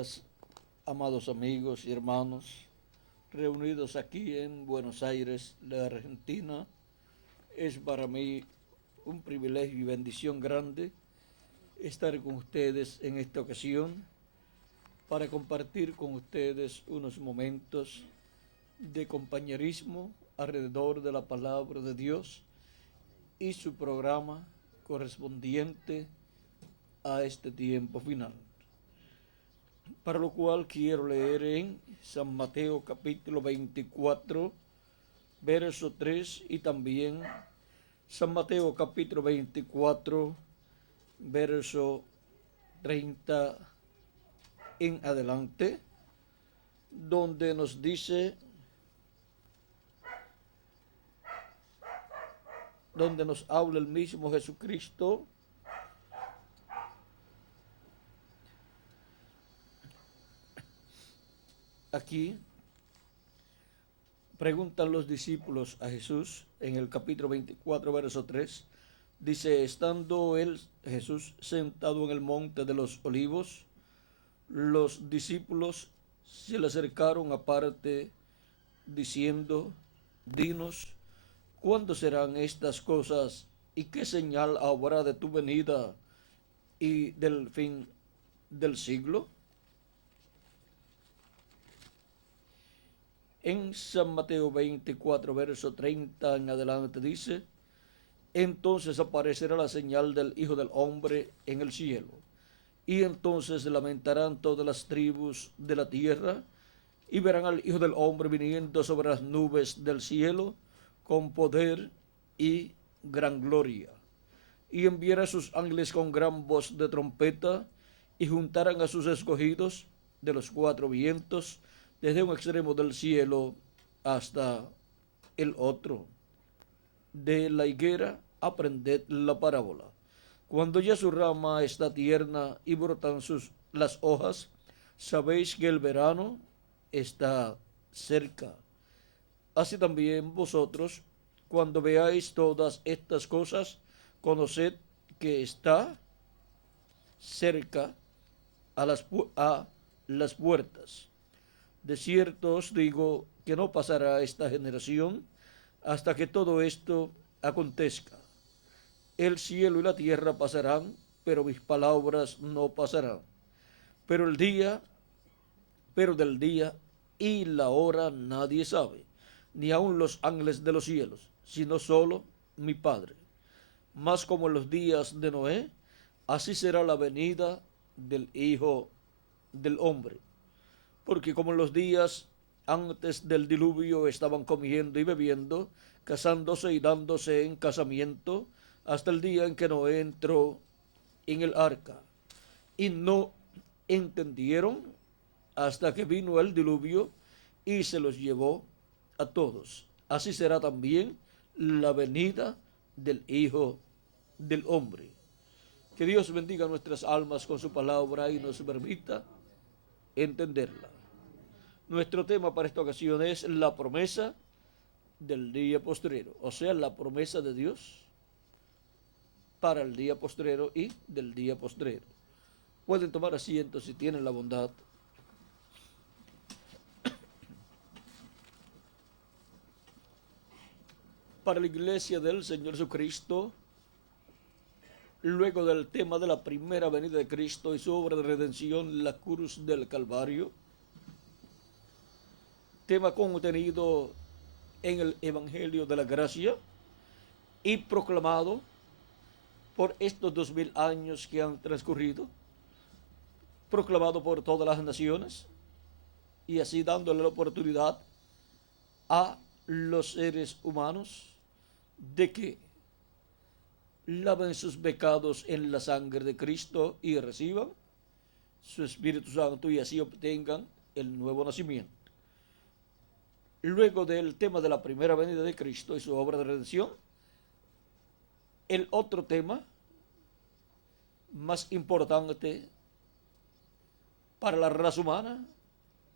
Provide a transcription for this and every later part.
días, amados amigos y hermanos, reunidos aquí en Buenos Aires, la Argentina. Es para mí un privilegio y bendición grande estar con ustedes en esta ocasión para compartir con ustedes unos momentos de compañerismo alrededor de la palabra de Dios y su programa correspondiente a este tiempo final. Para lo cual quiero leer en San Mateo capítulo 24, verso 3 y también San Mateo capítulo 24, verso 30 en adelante, donde nos dice, donde nos habla el mismo Jesucristo. Aquí preguntan los discípulos a Jesús en el capítulo 24, verso 3. Dice, estando Jesús sentado en el monte de los olivos, los discípulos se le acercaron aparte diciendo, dinos, ¿cuándo serán estas cosas y qué señal habrá de tu venida y del fin del siglo? En San Mateo 24, verso 30 en adelante dice, entonces aparecerá la señal del Hijo del Hombre en el cielo, y entonces lamentarán todas las tribus de la tierra, y verán al Hijo del Hombre viniendo sobre las nubes del cielo, con poder y gran gloria. Y enviará a sus ángeles con gran voz de trompeta, y juntarán a sus escogidos de los cuatro vientos, desde un extremo del cielo hasta el otro. De la higuera aprended la parábola. Cuando ya su rama está tierna y brotan las hojas, sabéis que el verano está cerca. Así también vosotros, cuando veáis todas estas cosas, conoced que está cerca a las puertas. De cierto os digo que no pasará esta generación hasta que todo esto acontezca. El cielo y la tierra pasarán, pero mis palabras no pasarán. Pero del día y la hora nadie sabe, ni aun los ángeles de los cielos, sino solo mi Padre. Mas como en los días de Noé, así será la venida del Hijo del Hombre. Porque como en los días antes del diluvio estaban comiendo y bebiendo, casándose y dándose en casamiento, hasta el día en que Noé entró en el arca. Y no entendieron hasta que vino el diluvio y se los llevó a todos. Así será también la venida del Hijo del Hombre. Que Dios bendiga nuestras almas con su palabra y nos permita entenderla. Nuestro tema para esta ocasión es la promesa del día postrero, o sea, la promesa de Dios para el día postrero y del día postrero. Pueden tomar asiento si tienen la bondad. Para la iglesia del Señor Jesucristo, luego del tema de la primera venida de Cristo y su obra de redención, la cruz del Calvario, tema contenido en el Evangelio de la Gracia y proclamado por estos 2000 años que han transcurrido, proclamado por todas las naciones y así dándole la oportunidad a los seres humanos de que laven sus pecados en la sangre de Cristo y reciban su Espíritu Santo y así obtengan el nuevo nacimiento. Luego del tema de la primera venida de Cristo y su obra de redención, el otro tema más importante para la raza humana,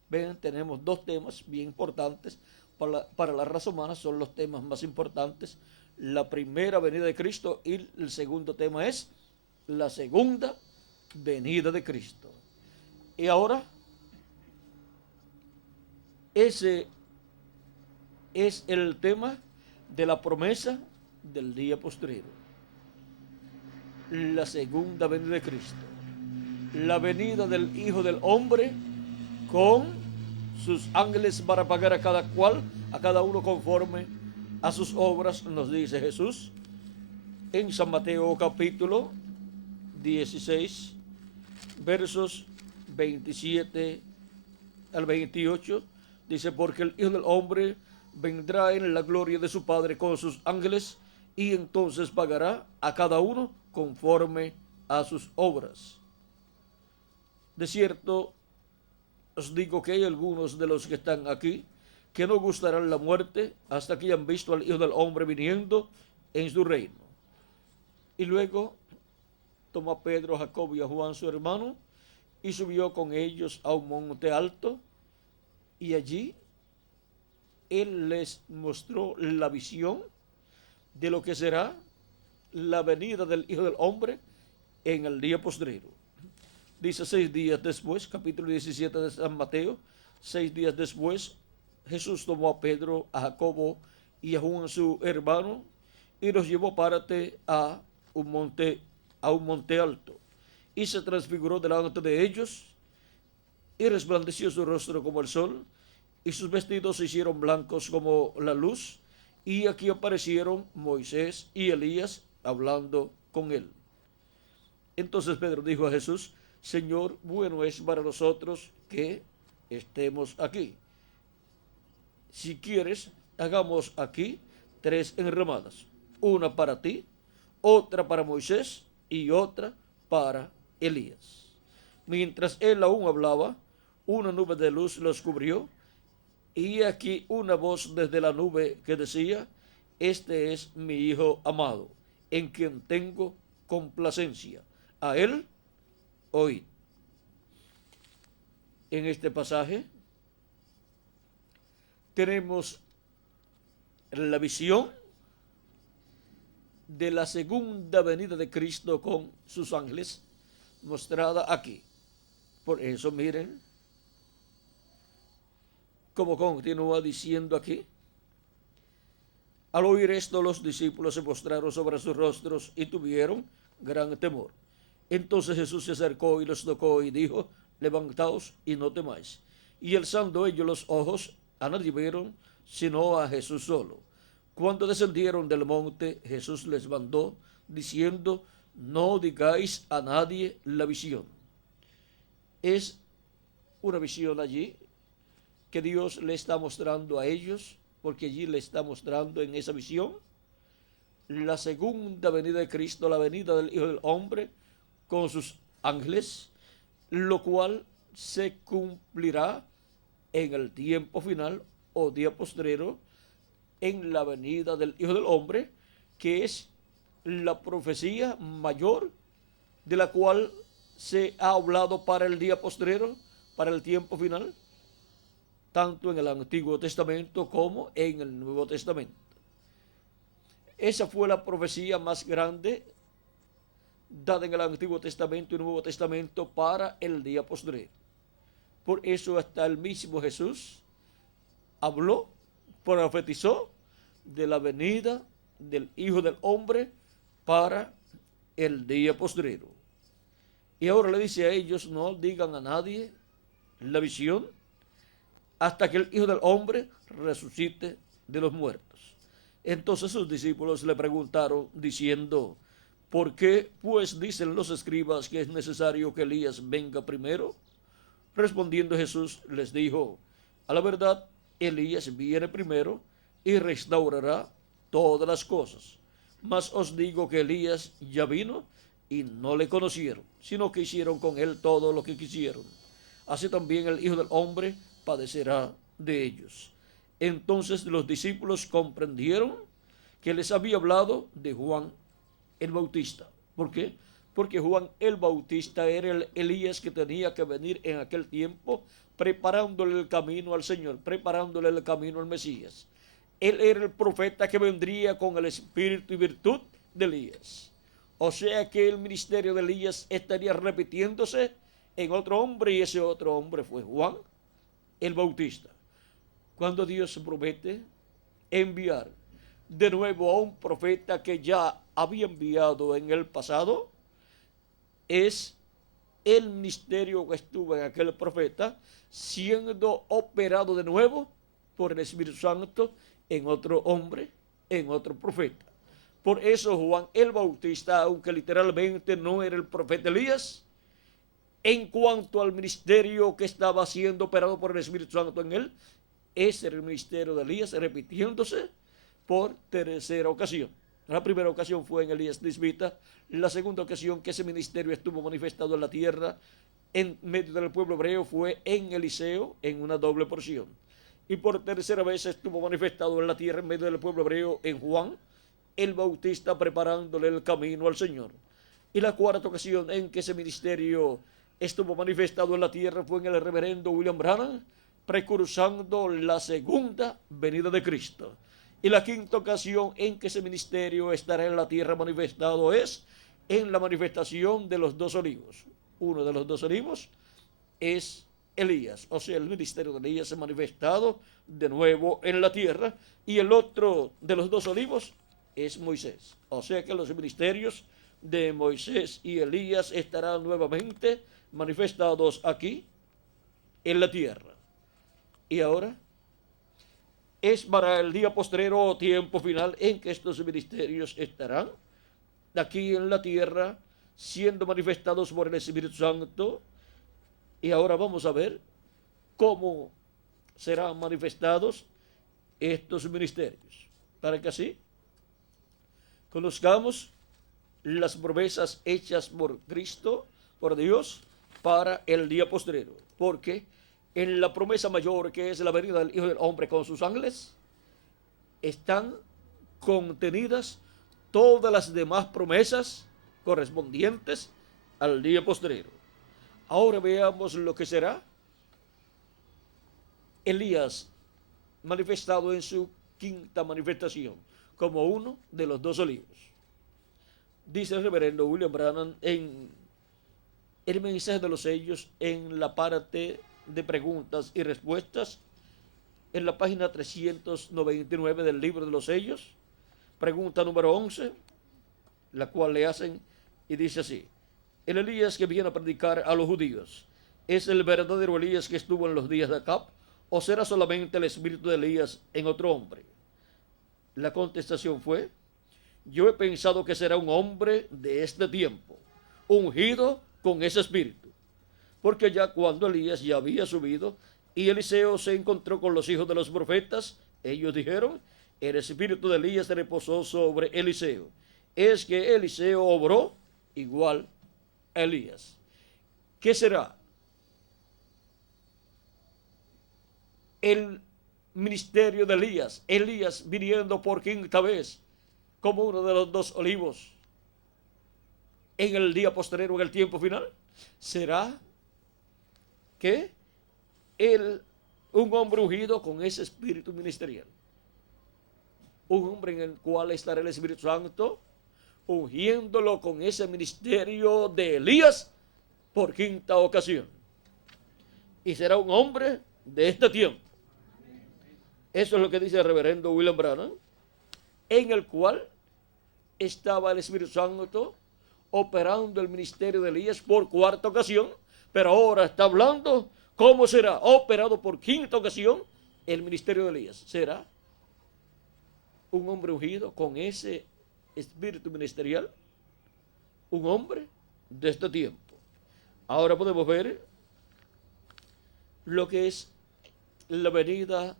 ven, tenemos dos temas bien importantes para la raza humana, son los temas más importantes, la primera venida de Cristo y el segundo tema es la segunda venida de Cristo. Y ahora Ese es el tema de la promesa del día postrero. La segunda venida de Cristo. La venida del Hijo del Hombre con sus ángeles para pagar a cada cual, a cada uno conforme a sus obras, nos dice Jesús en San Mateo capítulo 16, versos 27 al 28, dice, porque el Hijo del Hombre vendrá en la gloria de su Padre con sus ángeles, y entonces pagará a cada uno conforme a sus obras. De cierto, os digo que hay algunos de los que están aquí que no gustarán la muerte hasta que hayan visto al Hijo del Hombre viniendo en su reino. Y luego tomó a Pedro, a Jacobo y a Juan su hermano y subió con ellos a un monte alto, y allí él les mostró la visión de lo que será la venida del Hijo del Hombre en el día postrero. Dice 6 días después, capítulo 17 de San Mateo, 6 días después, Jesús tomó a Pedro, a Jacobo y a Juan su hermano y los llevó aparte a un monte alto, y se transfiguró delante de ellos, y resplandeció su rostro como el sol, y sus vestidos se hicieron blancos como la luz, y aquí aparecieron Moisés y Elías hablando con él. Entonces Pedro dijo a Jesús, Señor, bueno es para nosotros que estemos aquí. Si quieres, hagamos aquí 3 enramadas, una para ti, otra para Moisés y otra para Elías. Mientras él aún hablaba, una nube de luz los cubrió, y aquí una voz desde la nube que decía, este es mi Hijo amado, en quien tengo complacencia. A él oíd. En este pasaje tenemos la visión de la segunda venida de Cristo con sus ángeles mostrada aquí. Por eso miren como continúa diciendo aquí. Al oír esto, los discípulos se postraron sobre sus rostros y tuvieron gran temor. Entonces Jesús se acercó y los tocó y dijo, levantaos y no temáis. Y alzando ellos los ojos, a nadie vieron, sino a Jesús solo. Cuando descendieron del monte, Jesús les mandó, diciendo, no digáis a nadie la visión. Es una visión allí que Dios le está mostrando a ellos, porque allí le está mostrando en esa visión la segunda venida de Cristo, la venida del Hijo del Hombre con sus ángeles, lo cual se cumplirá en el tiempo final o día postrero, en la venida del Hijo del Hombre, que es la profecía mayor de la cual se ha hablado para el día postrero, para el tiempo final, tanto en el Antiguo Testamento como en el Nuevo Testamento. Esa fue la profecía más grande dada en el Antiguo Testamento y Nuevo Testamento para el día postrero. Por eso hasta el mismo Jesús habló, profetizó de la venida del Hijo del Hombre para el día postrero. Y ahora le dice a ellos, no digan a nadie la visión hasta que el Hijo del Hombre resucite de los muertos. Entonces sus discípulos le preguntaron diciendo, ¿por qué pues dicen los escribas que es necesario que Elías venga primero? Respondiendo Jesús les dijo, a la verdad, Elías viene primero y restaurará todas las cosas. Mas os digo que Elías ya vino y no le conocieron, sino que hicieron con él todo lo que quisieron. Así también el Hijo del Hombre padecerá de ellos. Entonces los discípulos comprendieron que les había hablado de Juan el Bautista. ¿Por qué? Porque Juan el Bautista era el Elías que tenía que venir en aquel tiempo, preparándole el camino al Señor, preparándole el camino al Mesías. Él era el profeta que vendría con el espíritu y virtud de Elías. O sea que el ministerio de Elías estaría repitiéndose en otro hombre, y ese otro hombre fue Juan el Bautista. cuando Dios promete enviar de nuevo a un profeta que ya había enviado en el pasado, es el ministerio que estuvo en aquel profeta siendo operado de nuevo por el Espíritu Santo en otro hombre, en otro profeta. Por eso Juan el Bautista, aunque literalmente no era el profeta Elías, en cuanto al ministerio que estaba siendo operado por el Espíritu Santo en él, ese era el ministerio de Elías, repitiéndose por tercera ocasión. La primera ocasión fue en Elías Tisbita, la segunda ocasión que ese ministerio estuvo manifestado en la tierra en medio del pueblo hebreo fue en Eliseo, en una doble porción. Y por tercera vez estuvo manifestado en la tierra en medio del pueblo hebreo en Juan el Bautista, preparándole el camino al Señor. Y la cuarta ocasión en que ese ministerio estuvo manifestado en la tierra fue en el reverendo William Branham, precursando la segunda venida de Cristo. Y la quinta ocasión en que ese ministerio estará en la tierra manifestado es en la manifestación de los dos olivos. Uno de los dos olivos es Elías, o sea, el ministerio de Elías se ha manifestado de nuevo en la tierra, y el otro de los dos olivos es Moisés. O sea que los ministerios de Moisés y Elías estarán nuevamente manifestados aquí en la tierra. Y ahora es para el día postrero o tiempo final en que estos ministerios estarán aquí en la tierra siendo manifestados por el Espíritu Santo. Y ahora vamos a ver cómo serán manifestados estos ministerios, para que así conozcamos las promesas hechas por Cristo, por Dios, para el día postrero. Porque en la promesa mayor, que es la venida del Hijo del Hombre con sus ángeles, están contenidas todas las demás promesas correspondientes al día postrero. Ahora veamos lo que será Elías manifestado en su quinta manifestación como uno de los dos olivos. Dice el reverendo William Branham en el mensaje de los sellos, en la parte de preguntas y respuestas, en la página 399 del libro de los sellos, pregunta número 11, la cual le hacen y dice así: el Elías que viene a predicar a los judíos, ¿es el verdadero Elías que estuvo en los días de Acab, o será solamente el espíritu de Elías en otro hombre? La contestación fue: yo he pensado que será un hombre de este tiempo, ungido con ese espíritu, porque ya cuando Elías ya había subido y Eliseo se encontró con los hijos de los profetas, ellos dijeron: el espíritu de Elías reposó sobre Eliseo. Es que Eliseo obró igual a Elías. ¿Qué será el ministerio de Elías? Elías viniendo por quinta vez como uno de los dos olivos en el día posterior, en el tiempo final. ¿Será que un hombre ungido con ese espíritu ministerial? Un hombre en el cual estará el Espíritu Santo ungiéndolo con ese ministerio de Elías por quinta ocasión. Y será un hombre de este tiempo. Eso es lo que dice el reverendo William Branham, en el cual estaba el Espíritu Santo operando el ministerio de Elías por cuarta ocasión, pero ahora está hablando cómo será operado por quinta ocasión el ministerio de Elías. Será un hombre ungido con ese espíritu ministerial, un hombre de este tiempo. Ahora podemos ver lo que es la venida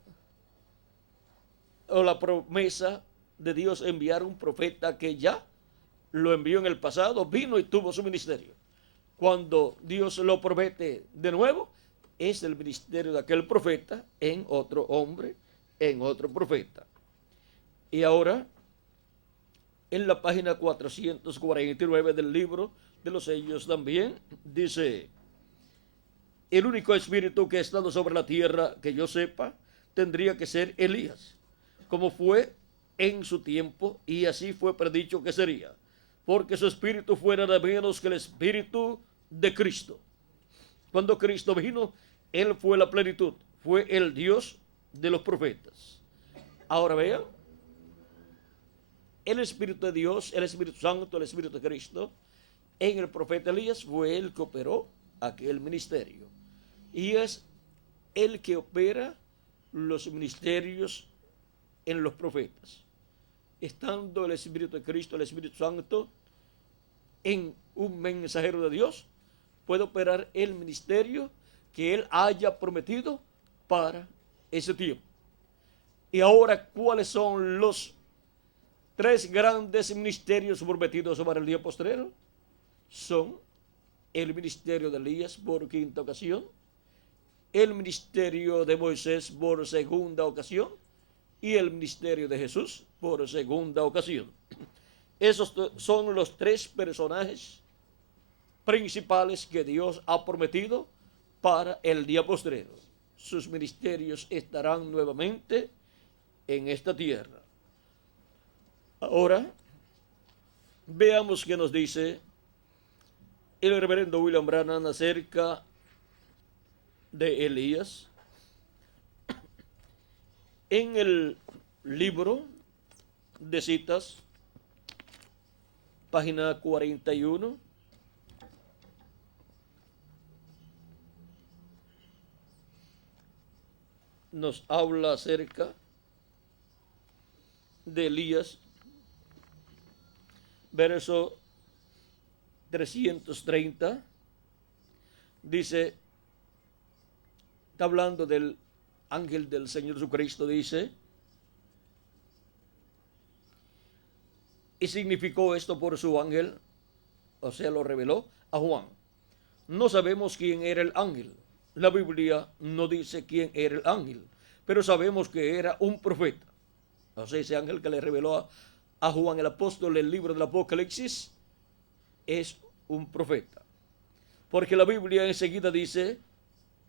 o la promesa de Dios enviar un profeta que ya lo envió en el pasado, vino y tuvo su ministerio. Cuando Dios lo promete de nuevo, es el ministerio de aquel profeta en otro hombre, en otro profeta. Y ahora, en la página 449 del libro de los sellos también, dice: el único espíritu que ha estado sobre la tierra, que yo sepa, tendría que ser Elías, como fue en su tiempo, y así fue predicho que sería, porque su espíritu fuera de menos que el espíritu de Cristo. Cuando Cristo vino, Él fue la plenitud, fue el Dios de los profetas. Ahora vean, el Espíritu de Dios, el Espíritu Santo, el Espíritu de Cristo, en el profeta Elías fue el que operó aquel ministerio. Y es el que opera los ministerios en los profetas. Estando el Espíritu de Cristo, el Espíritu Santo, en un mensajero de Dios, puede operar el ministerio que él haya prometido para ese tiempo. Y ahora, ¿cuáles son los 3 grandes ministerios prometidos para el día postrero? Son el ministerio de Elías por 5ª ocasión, el ministerio de Moisés por 2ª ocasión y el ministerio de Jesús por 2ª ocasión. Esos son los 3 personajes principales que Dios ha prometido para el día postrero. Sus ministerios estarán nuevamente en esta tierra. Ahora, veamos qué nos dice el reverendo William Branham acerca de Elías. En el libro de citas, página 41, nos habla acerca de Elías, verso 330, dice, está hablando del ángel del Señor Jesucristo, dice, y significó esto por su ángel, o sea, lo reveló a Juan. No sabemos quién era el ángel. La Biblia no dice quién era el ángel, pero sabemos que era un profeta. O sea, ese ángel que le reveló a Juan el apóstol el libro del Apocalipsis es un profeta. Porque la Biblia enseguida dice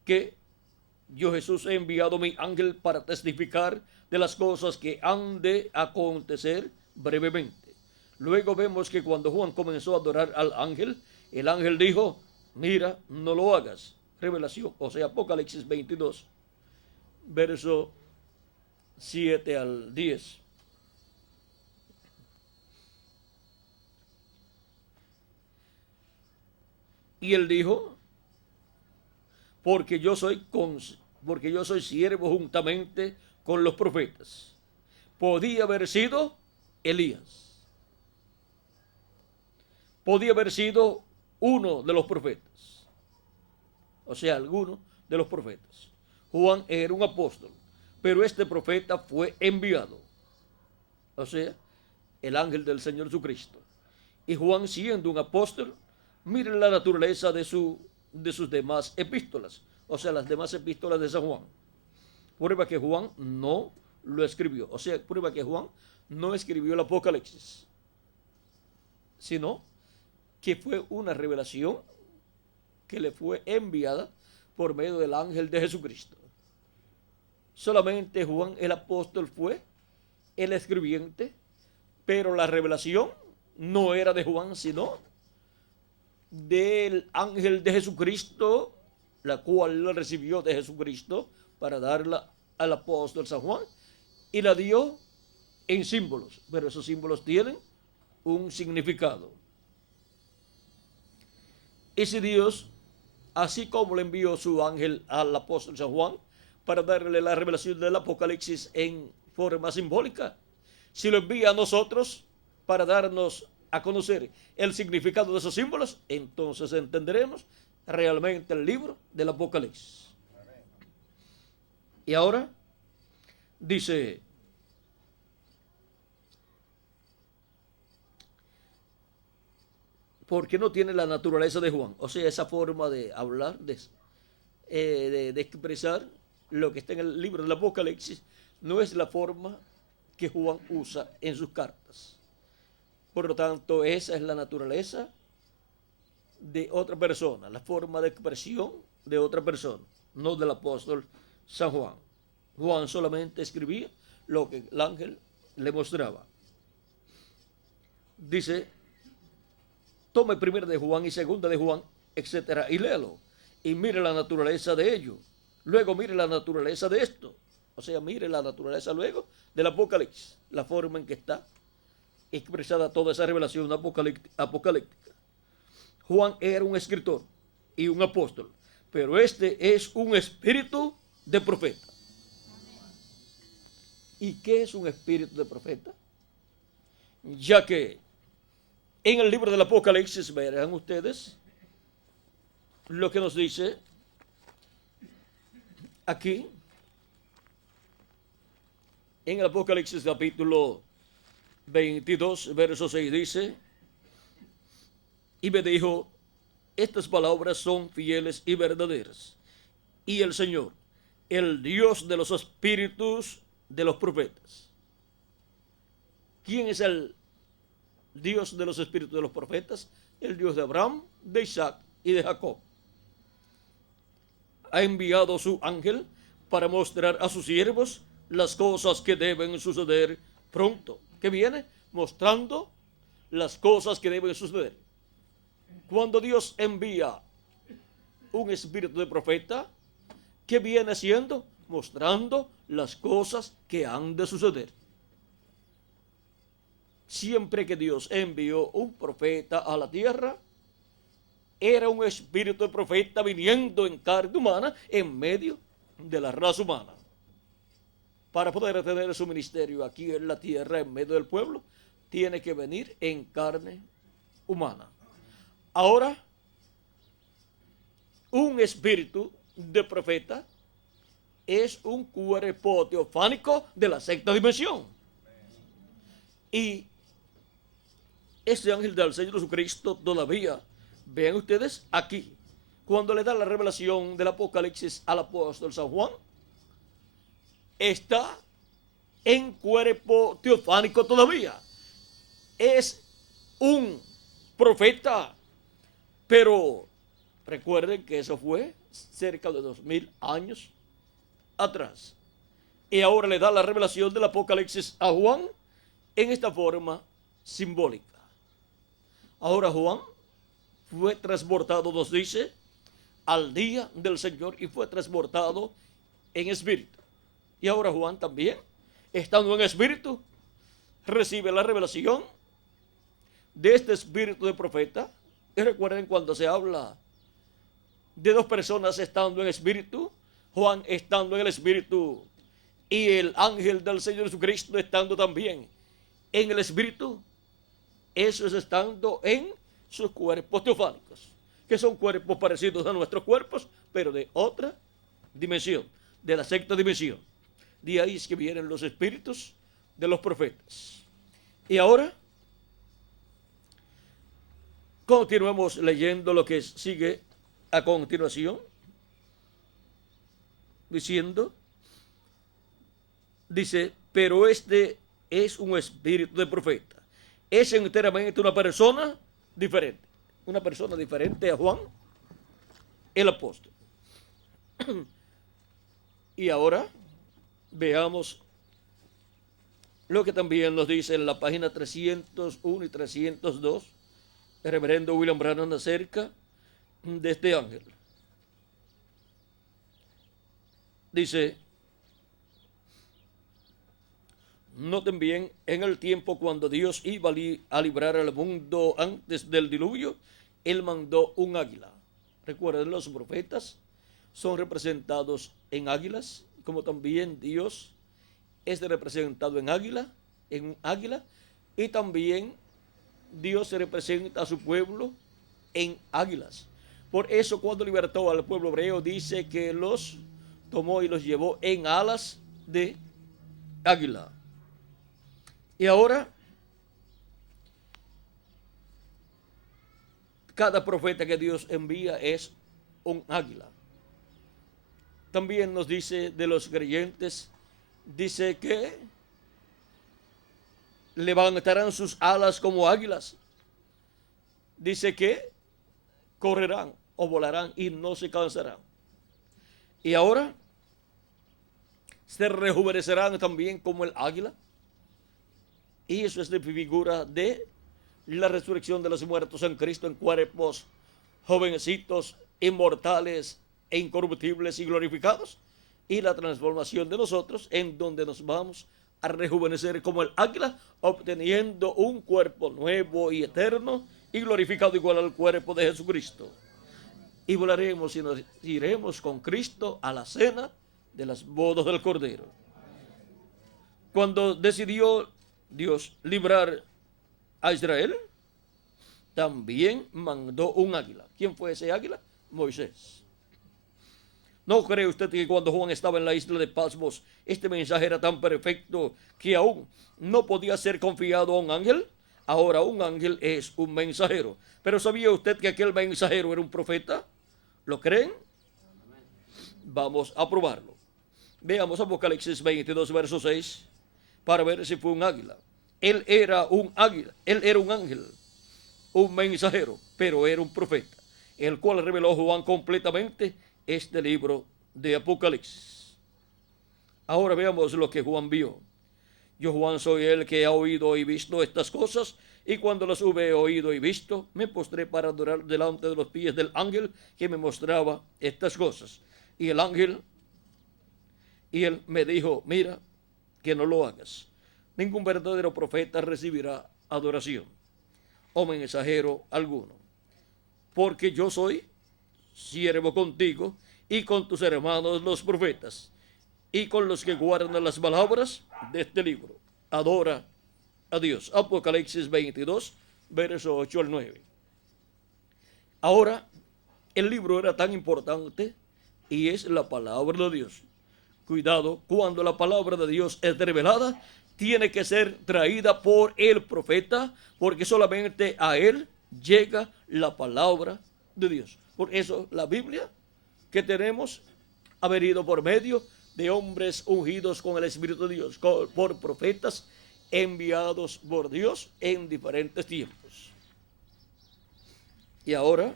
que yo, Jesús, he enviado mi ángel para testificar de las cosas que han de acontecer brevemente. Luego vemos que cuando Juan comenzó a adorar al ángel, el ángel dijo, mira, no lo hagas. Revelación, o sea, Apocalipsis 22, verso 7 al 10. Y él dijo, porque yo soy siervo juntamente con los profetas. Podía haber sido Elías. Podía haber sido uno de los profetas. O sea, alguno de los profetas. Juan era un apóstol, pero este profeta fue enviado. O sea, el ángel del Señor Jesucristo. Y Juan, siendo un apóstol, miren la naturaleza de sus demás epístolas. O sea, las demás epístolas de San Juan. Prueba que Juan no lo escribió. O sea, prueba que Juan no escribió el Apocalipsis, sino que fue una revelación que le fue enviada por medio del ángel de Jesucristo. Solamente Juan el apóstol fue el escribiente, pero la revelación no era de Juan, sino del ángel de Jesucristo, la cual la recibió de Jesucristo para darla al apóstol San Juan, y la dio en símbolos, pero esos símbolos tienen un significado. Y si Dios, así como le envió su ángel al apóstol San Juan para darle la revelación del Apocalipsis en forma simbólica, si lo envía a nosotros para darnos a conocer el significado de esos símbolos, entonces entenderemos realmente el libro del Apocalipsis. Y ahora dice, porque no tiene la naturaleza de Juan, o sea, esa forma de hablar, de expresar lo que está en el libro del Apocalipsis, no es la forma que Juan usa en sus cartas. Por lo tanto, esa es la naturaleza de otra persona, la forma de expresión de otra persona, no del apóstol San Juan. Juan solamente escribía lo que el ángel le mostraba. Dice, tome primera de Juan y segunda de Juan, etcétera, y léalo. Y mire la naturaleza de ello. Luego mire la naturaleza de esto. O sea, mire la naturaleza luego del Apocalipsis, la forma en que está expresada toda esa revelación apocalíptica. Juan era un escritor y un apóstol, pero este es un espíritu de profeta. ¿Y qué es un espíritu de profeta? Ya que en el libro del Apocalipsis verán ustedes lo que nos dice aquí en el Apocalipsis capítulo 22, verso 6 dice: y me dijo, estas palabras son fieles y verdaderas. Y el Señor, el Dios de los espíritus de los profetas. ¿Quién es el Dios de los espíritus de los profetas? El Dios de Abraham, de Isaac y de Jacob. Ha enviado su ángel para mostrar a sus siervos las cosas que deben suceder pronto. ¿Qué viene? Mostrando las cosas que deben suceder. Cuando Dios envía un espíritu de profeta, ¿qué viene haciendo? Mostrando las cosas que han de suceder. Siempre que Dios envió un profeta a la tierra, era un espíritu de profeta viniendo en carne humana en medio de la raza humana. Para poder tener su ministerio aquí en la tierra, en medio del pueblo, tiene que venir en carne humana. Ahora, un espíritu de profeta es un cuerpo teofánico de la sexta dimensión. Y ese ángel del Señor Jesucristo todavía, vean ustedes aquí, cuando le da la revelación del Apocalipsis al apóstol San Juan, está en cuerpo teofánico todavía. Es un profeta, pero recuerden que eso fue cerca de 2000 años atrás. Y ahora le da la revelación del Apocalipsis a Juan en esta forma simbólica. Ahora Juan fue transportado, nos dice, al día del Señor y fue transportado en espíritu. Y ahora Juan también, estando en espíritu, recibe la revelación de este espíritu de profeta. Y recuerden cuando se habla de dos personas estando en espíritu, Juan estando en el espíritu y el ángel del Señor Jesucristo estando también en el espíritu, eso es estando en sus cuerpos teofánicos, que son cuerpos parecidos a nuestros cuerpos, pero de otra dimensión, de la sexta dimensión. De ahí es que vienen los espíritus de los profetas. Y ahora continuemos leyendo lo que sigue a continuación, diciendo, dice, pero este es un espíritu de profeta. Es enteramente una persona diferente a Juan, el apóstol. Y ahora veamos lo que también nos dice en la página 301 y 302 el reverendo William Branham acerca de este ángel. Dice, noten bien, en el tiempo cuando Dios iba a librar al mundo antes del diluvio, Él mandó un águila. Recuerden, los profetas son representados en águilas, como también Dios es representado en un águila, y también Dios se representa a su pueblo en águilas. Por eso cuando libertó al pueblo hebreo, dice que los tomó y los llevó en alas de águila. Y ahora, cada profeta que Dios envía es un águila. También nos dice de los creyentes, dice que levantarán sus alas como águilas. Dice que correrán o volarán y no se cansarán. Y ahora se rejuvenecerán también como el águila. Y eso es de figura de la resurrección de los muertos en Cristo en cuerpos jovencitos, inmortales e incorruptibles y glorificados. y la transformación de nosotros, en donde nos vamos a rejuvenecer como el águila, obteniendo un cuerpo nuevo y eterno y glorificado igual al cuerpo de Jesucristo. Y volaremos y nos iremos con Cristo a la cena de las bodas del Cordero. Cuando decidió Dios librar a Israel, también mandó un águila. ¿Quién fue ese águila? Moisés. ¿No cree usted que cuando Juan estaba en la isla de Patmos, este mensaje era tan perfecto que aún no podía ser confiado a un ángel? Ahora un ángel es un mensajero. Pero ¿sabía usted que aquel mensajero era un profeta? ¿Lo creen? Vamos a probarlo. Veamos Apocalipsis 22, verso 6, para ver si fue un águila. Él era un águila, él era un ángel, un mensajero, pero era un profeta, el cual reveló Juan completamente este libro de Apocalipsis. Ahora veamos lo que Juan vio. Yo, Juan, soy el que ha oído y visto estas cosas, y cuando las hube oído y visto, me postré para adorar delante de los pies del ángel que me mostraba estas cosas. Y el ángel, y él me dijo, mira, que no lo hagas. Ningún verdadero profeta recibirá adoración o mensajero alguno, porque yo soy siervo contigo y con tus hermanos los profetas y con los que guardan las palabras de este libro. Adora a Dios. Apocalipsis 22, verso 8 al 9. Ahora, el libro era tan importante y es la palabra de Dios. Cuidado, cuando la palabra de Dios es revelada, tiene que ser traída por el profeta, porque solamente a él llega la palabra de Dios. Por eso la Biblia que tenemos ha venido por medio de hombres ungidos con el Espíritu de Dios, por profetas enviados por Dios en diferentes tiempos. Y ahora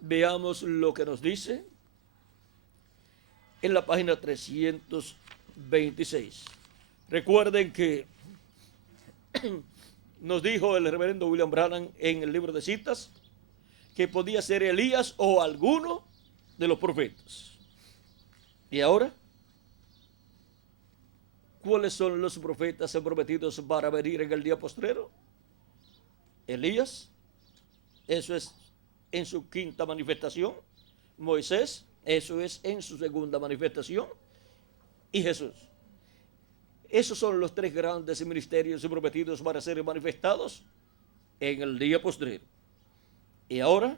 veamos lo que nos dice en la página 326. Recuerden que nos dijo el reverendo William Branham en el libro de citas que podía ser Elías o alguno de los profetas. Y ahora, ¿cuáles son los profetas prometidos para venir en el día postrero? Elías, eso es en su quinta manifestación. Moisés, eso es en su segunda manifestación. Y Jesús. Esos son los tres grandes ministerios prometidos para ser manifestados en el día postrero. Y ahora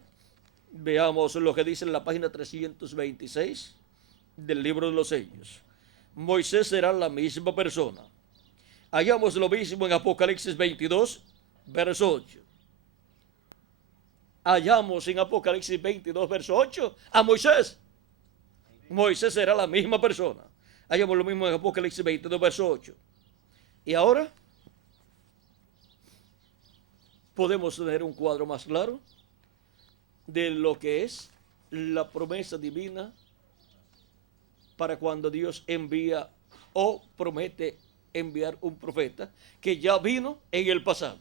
veamos lo que dice en la página 326 del libro de los sellos. Moisés será la misma persona. Hallamos lo mismo en Apocalipsis 22, verso 8. Hallamos en Apocalipsis 22, verso 8 a Moisés. Moisés será la misma persona. Hallamos lo mismo en Apocalipsis 22, verso 8. Y ahora podemos tener un cuadro más claro de lo que es la promesa divina para cuando Dios envía o promete enviar un profeta que ya vino en el pasado.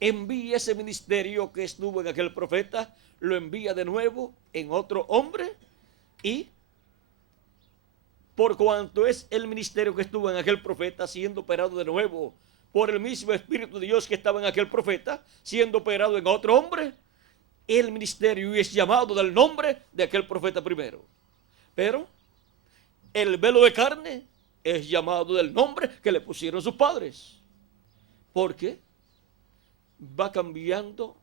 Envía ese ministerio que estuvo en aquel profeta, lo envía de nuevo en otro hombre, y por cuanto es el ministerio que estuvo en aquel profeta siendo operado de nuevo por el mismo Espíritu de Dios que estaba en aquel profeta, siendo operado en otro hombre, el ministerio es llamado del nombre de aquel profeta primero. Pero el velo de carne es llamado del nombre que le pusieron sus padres, porque va cambiando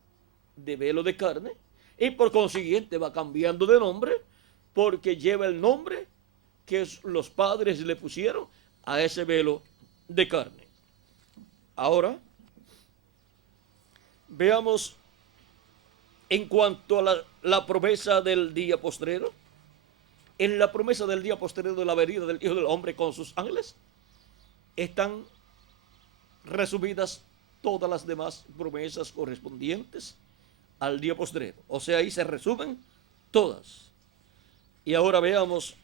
de velo de carne y por consiguiente va cambiando de nombre, porque lleva el nombre que los padres le pusieron a ese velo de carne. Ahora veamos en cuanto a la promesa del día postrero. En la promesa del día postrero de la venida del Hijo del Hombre con sus ángeles están resumidas todas las demás promesas correspondientes al día postrero. O sea, ahí se resumen todas. Y ahora veamos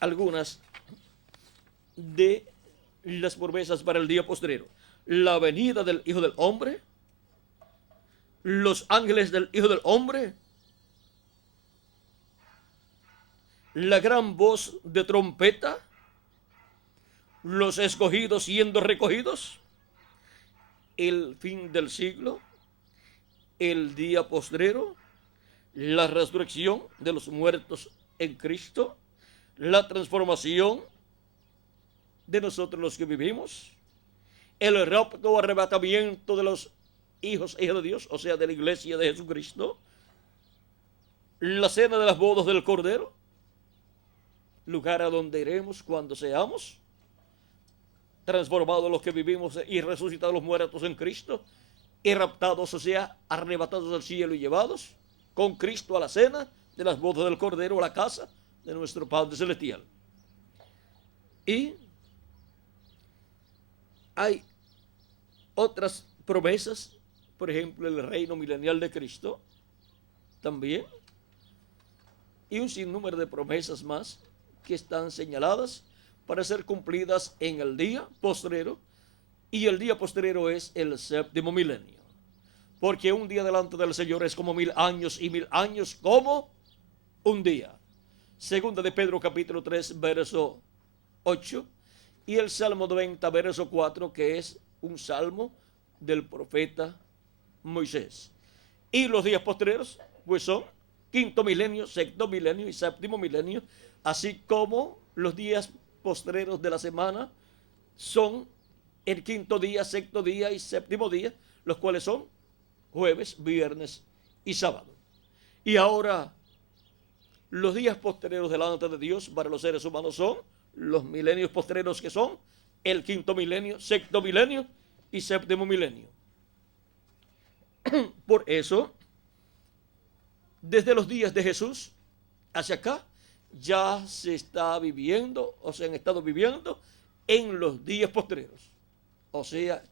algunas de las promesas para el día postrero. La venida del Hijo del Hombre, los ángeles del Hijo del Hombre, la gran voz de trompeta, los escogidos siendo recogidos, el fin del siglo, el día postrero, la resurrección de los muertos en Cristo, la transformación de nosotros los que vivimos, el rapto o arrebatamiento de los hijos e hijas de Dios, o sea, de la iglesia de Jesucristo, la cena de las bodas del Cordero, lugar a donde iremos cuando seamos transformados los que vivimos y resucitados los muertos en Cristo, y raptados, o sea, arrebatados al cielo y llevados con Cristo a la cena de las bodas del Cordero, a la casa de nuestro Padre Celestial. Y hay otras promesas, por ejemplo, el reino milenial de Cristo, también, y un sinnúmero de promesas más que están señaladas para ser cumplidas en el día postrero, y el día postrero es el séptimo milenio, porque un día delante del Señor es como 1000 años, y 1000 años como un día. Segunda de Pedro capítulo 3 verso 8, y el Salmo 90 verso 4, que es un salmo del profeta Moisés. Y los días postreros pues son quinto milenio, sexto milenio y séptimo milenio, así como los días postreros de la semana son el quinto día, sexto día y séptimo día, los cuales son jueves, viernes y sábado. Y ahora, los días postreros delante de Dios para los seres humanos son los milenios postreros, que son el quinto milenio, sexto milenio y séptimo milenio. Por eso, desde los días de Jesús hacia acá, ya se está viviendo, o se han estado viviendo en los días postreros, o sea,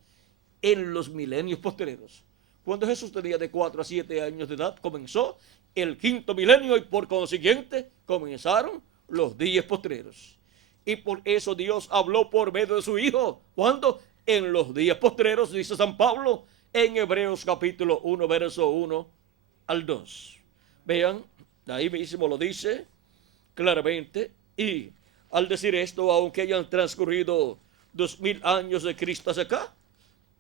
en los milenios postreros. Cuando Jesús tenía de 4 a 7 años de edad, comenzó el quinto milenio, y por consiguiente comenzaron los días postreros. Y por eso Dios habló por medio de su Hijo. ¿Cuándo? En los días postreros, dice San Pablo en Hebreos capítulo 1, verso 1 al 2. Vean, ahí mismo lo dice claramente. Y al decir esto, aunque hayan transcurrido 2000 años de Cristo hacia acá,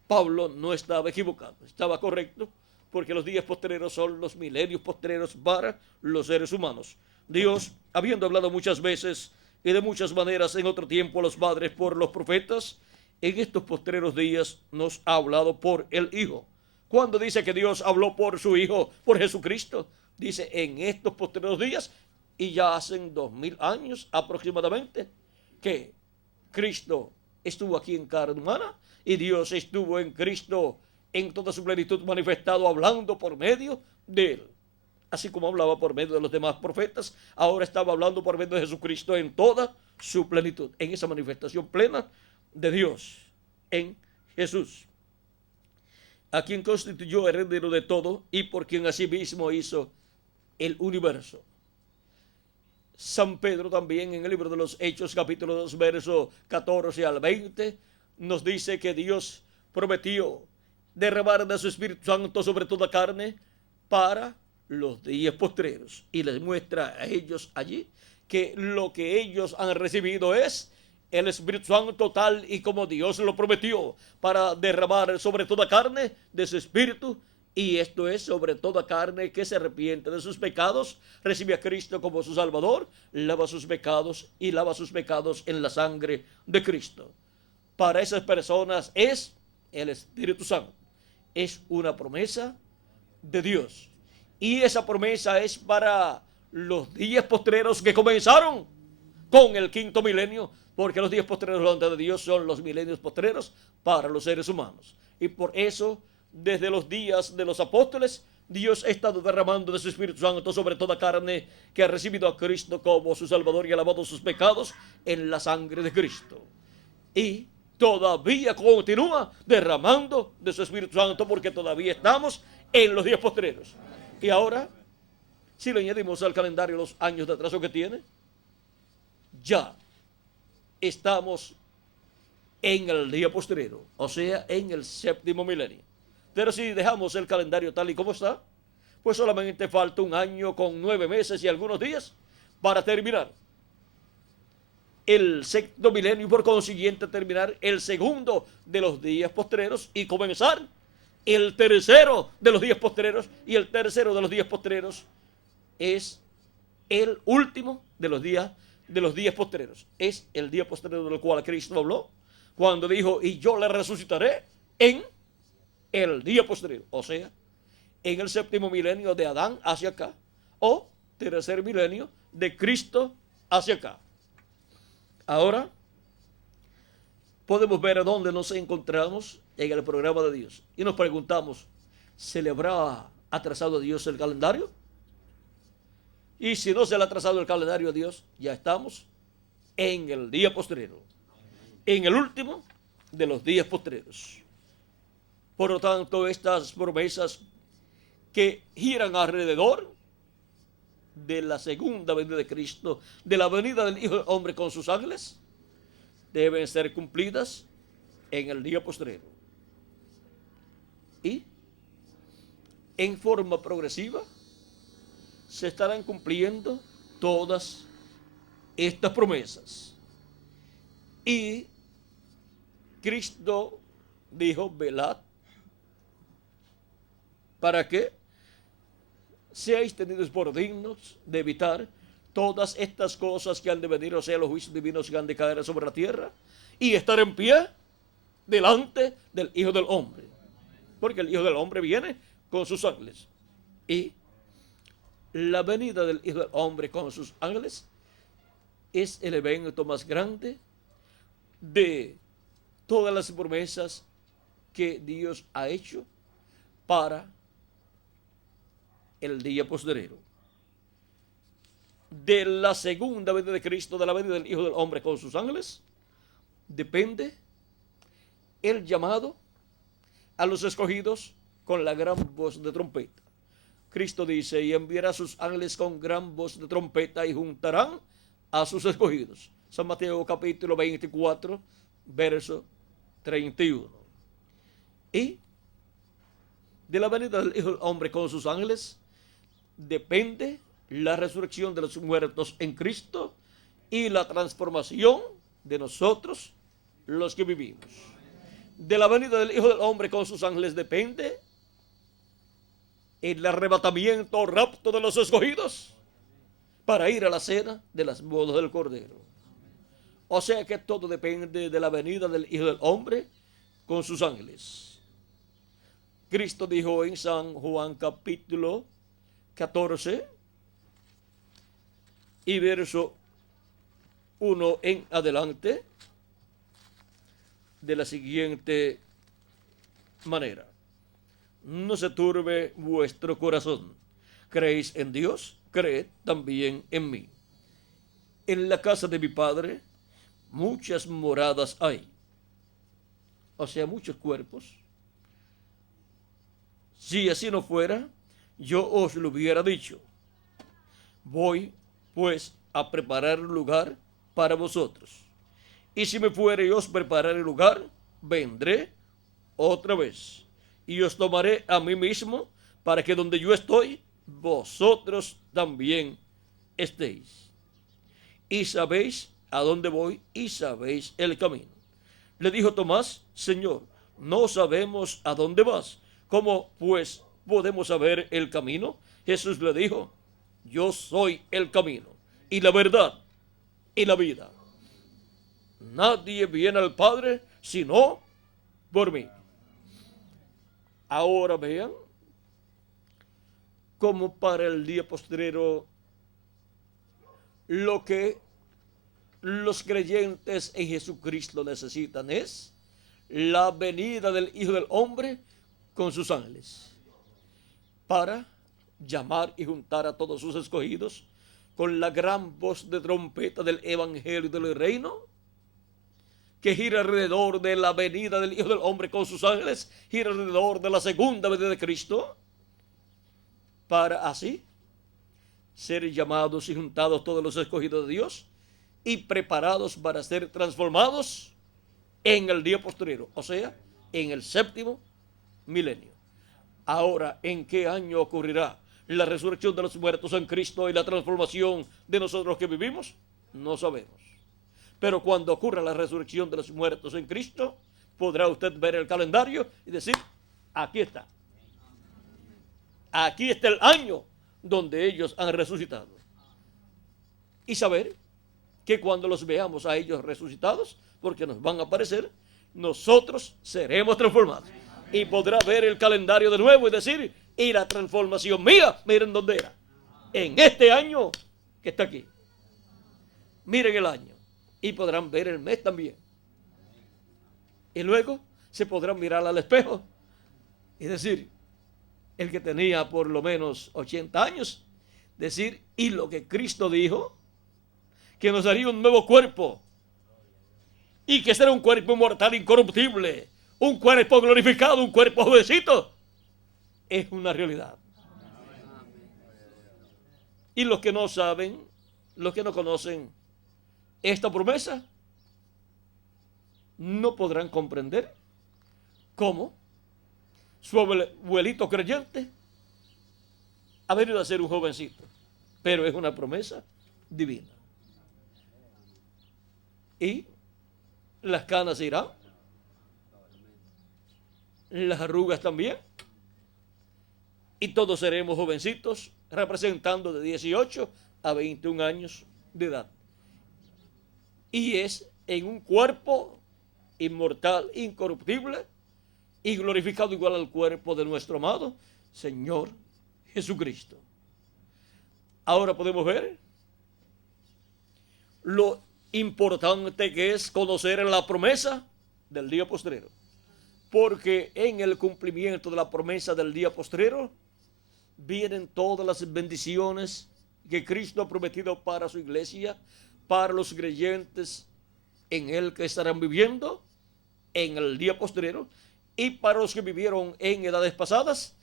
Pablo no estaba equivocado, estaba correcto, porque los días postreros son los milenios postreros para los seres humanos. Dios, habiendo hablado muchas veces y de muchas maneras en otro tiempo a los padres por los profetas, en estos postreros días nos ha hablado por el Hijo. Cuando dice que Dios habló por su Hijo, por Jesucristo, dice en estos postreros días, y ya hacen 2000 años aproximadamente que Cristo estuvo aquí en carne humana, y Dios estuvo en Cristo en toda su plenitud manifestado, hablando por medio de él. Así como hablaba por medio de los demás profetas, ahora estaba hablando por medio de Jesucristo en toda su plenitud, en esa manifestación plena de Dios en Jesús, a quien constituyó heredero de todo y por quien asimismo hizo el universo. San Pedro también en el libro de los Hechos capítulo 2 verso 14 al 20 nos dice que Dios prometió derramar de su Espíritu Santo sobre toda carne para los días postreros, y les muestra a ellos allí que lo que ellos han recibido es el Espíritu Santo tal y como Dios lo prometió, para derramar sobre toda carne de su Espíritu. Y esto es sobre toda carne que se arrepiente de sus pecados, recibe a Cristo como su Salvador, lava sus pecados y lava sus pecados en la sangre de Cristo. Para esas personas es el Espíritu Santo. Es una promesa de Dios. Y esa promesa es para los días postreros que comenzaron con el quinto milenio, porque los días postreros delante de Dios son los milenios postreros para los seres humanos. Y por eso, desde los días de los apóstoles, Dios ha estado derramando de su Espíritu Santo sobre toda carne que ha recibido a Cristo como su Salvador y ha lavado sus pecados en la sangre de Cristo. Y todavía continúa derramando de su Espíritu Santo, porque todavía estamos en los días postreros. Y ahora, si le añadimos al calendario los años de atraso que tiene, ya estamos en el día postrero, o sea, en el séptimo milenio. Pero si dejamos el calendario tal y como está, pues solamente falta un año con 9 meses y algunos días para terminar el sexto milenio y por consiguiente terminar el segundo de los días postreros y comenzar el tercero de los días postreros, y el tercero de los días postreros es el último de los días postreros. Es el día postrero del cual Cristo habló cuando dijo: y yo le resucitaré en el día postrero, o sea, en el séptimo milenio de Adán hacia acá, o tercer milenio de Cristo hacia acá. Ahora podemos ver a dónde nos encontramos en el programa de Dios y nos preguntamos: ¿se le habrá atrasado a Dios el calendario? Y si no se le ha atrasado el calendario a Dios, ya estamos en el día postrero, en el último de los días postreros. Por lo tanto, estas promesas que giran alrededor de la segunda venida de Cristo, de la venida del Hijo del Hombre con sus ángeles, deben ser cumplidas en el día postrero. Y en forma progresiva se estarán cumpliendo todas estas promesas. Y Cristo dijo: velad, para que seáis tenidos por dignos de evitar todas estas cosas que han de venir, o sea, los juicios divinos que han de caer sobre la tierra, y estar en pie delante del Hijo del Hombre, porque el Hijo del Hombre viene con sus ángeles. Y la venida del Hijo del Hombre con sus ángeles es el evento más grande de todas las promesas que Dios ha hecho para el día postrero. De la segunda venida de Cristo, de la venida del Hijo del Hombre con sus ángeles, depende el llamado a los escogidos con la gran voz de trompeta. Cristo dice: y enviará a sus ángeles con gran voz de trompeta y juntarán a sus escogidos. San Mateo capítulo 24, verso 31. Y de la venida del Hijo del Hombre con sus ángeles depende la resurrección de los muertos en Cristo y la transformación de nosotros, los que vivimos. De la venida del Hijo del Hombre con sus ángeles depende el arrebatamiento o rapto de los escogidos para ir a la cena de las bodas del Cordero. O sea que todo depende de la venida del Hijo del Hombre con sus ángeles. Cristo dijo en San Juan capítulo 14 y verso 1 en adelante de la siguiente manera: no se turbe vuestro corazón. ¿Creéis en Dios? Creed también en mí. En la casa de mi Padre muchas moradas hay, o sea, muchos cuerpos. Si así no fuera, yo os lo hubiera dicho. Voy, pues, a preparar lugar para vosotros. Y si me fuere y os prepararé lugar, vendré otra vez y os tomaré a mí mismo, para que donde yo estoy, vosotros también estéis. Y sabéis a dónde voy y sabéis el camino. Le dijo Tomás: Señor, no sabemos a dónde vas. ¿Cómo pues podemos saber el camino? Jesús le dijo: yo soy el camino y la verdad y la vida. Nadie viene al Padre sino por mí. Ahora vean cómo para el día postrero lo que los creyentes en Jesucristo necesitan es la venida del Hijo del Hombre con sus ángeles para llamar y juntar a todos sus escogidos con la gran voz de trompeta del Evangelio del Reino, que gira alrededor de la venida del Hijo del Hombre con sus ángeles, gira alrededor de la segunda venida de Cristo, para así ser llamados y juntados todos los escogidos de Dios y preparados para ser transformados en el día postrero, o sea, en el séptimo milenio. Ahora, ¿en qué año ocurrirá la resurrección de los muertos en Cristo y la transformación de nosotros que vivimos? No sabemos. Pero cuando ocurra la resurrección de los muertos en Cristo, podrá usted ver el calendario y decir, aquí está. Aquí está el año donde ellos han resucitado. Y saber que cuando los veamos a ellos resucitados, porque nos van a aparecer, nosotros seremos transformados. Y podrá ver el calendario de nuevo y decir, y la transformación mía, miren dónde era. En este año que está aquí. Miren el año. Y podrán ver el mes también. Y luego se podrán mirar al espejo y decir, el que tenía por lo menos 80 años, decir, y lo que Cristo dijo, que nos daría un nuevo cuerpo, y que será un cuerpo inmortal, incorruptible, un cuerpo glorificado, un cuerpo jovencito, es una realidad. Y los que no saben, los que no conocen esta promesa, no podrán comprender cómo su abuelito creyente ha venido a ser un jovencito, pero es una promesa divina. Y las canas se irán, las arrugas también, y todos seremos jovencitos, representando de 18 a 21 años de edad. Y es en un cuerpo inmortal, incorruptible y glorificado igual al cuerpo de nuestro amado Señor Jesucristo. Ahora podemos ver lo importante que es conocer la promesa del día postrero, porque en el cumplimiento de la promesa del día postrero vienen todas las bendiciones que Cristo ha prometido para su iglesia, para los creyentes en él que estarán viviendo en el día postrero, y para los que vivieron en edades pasadas.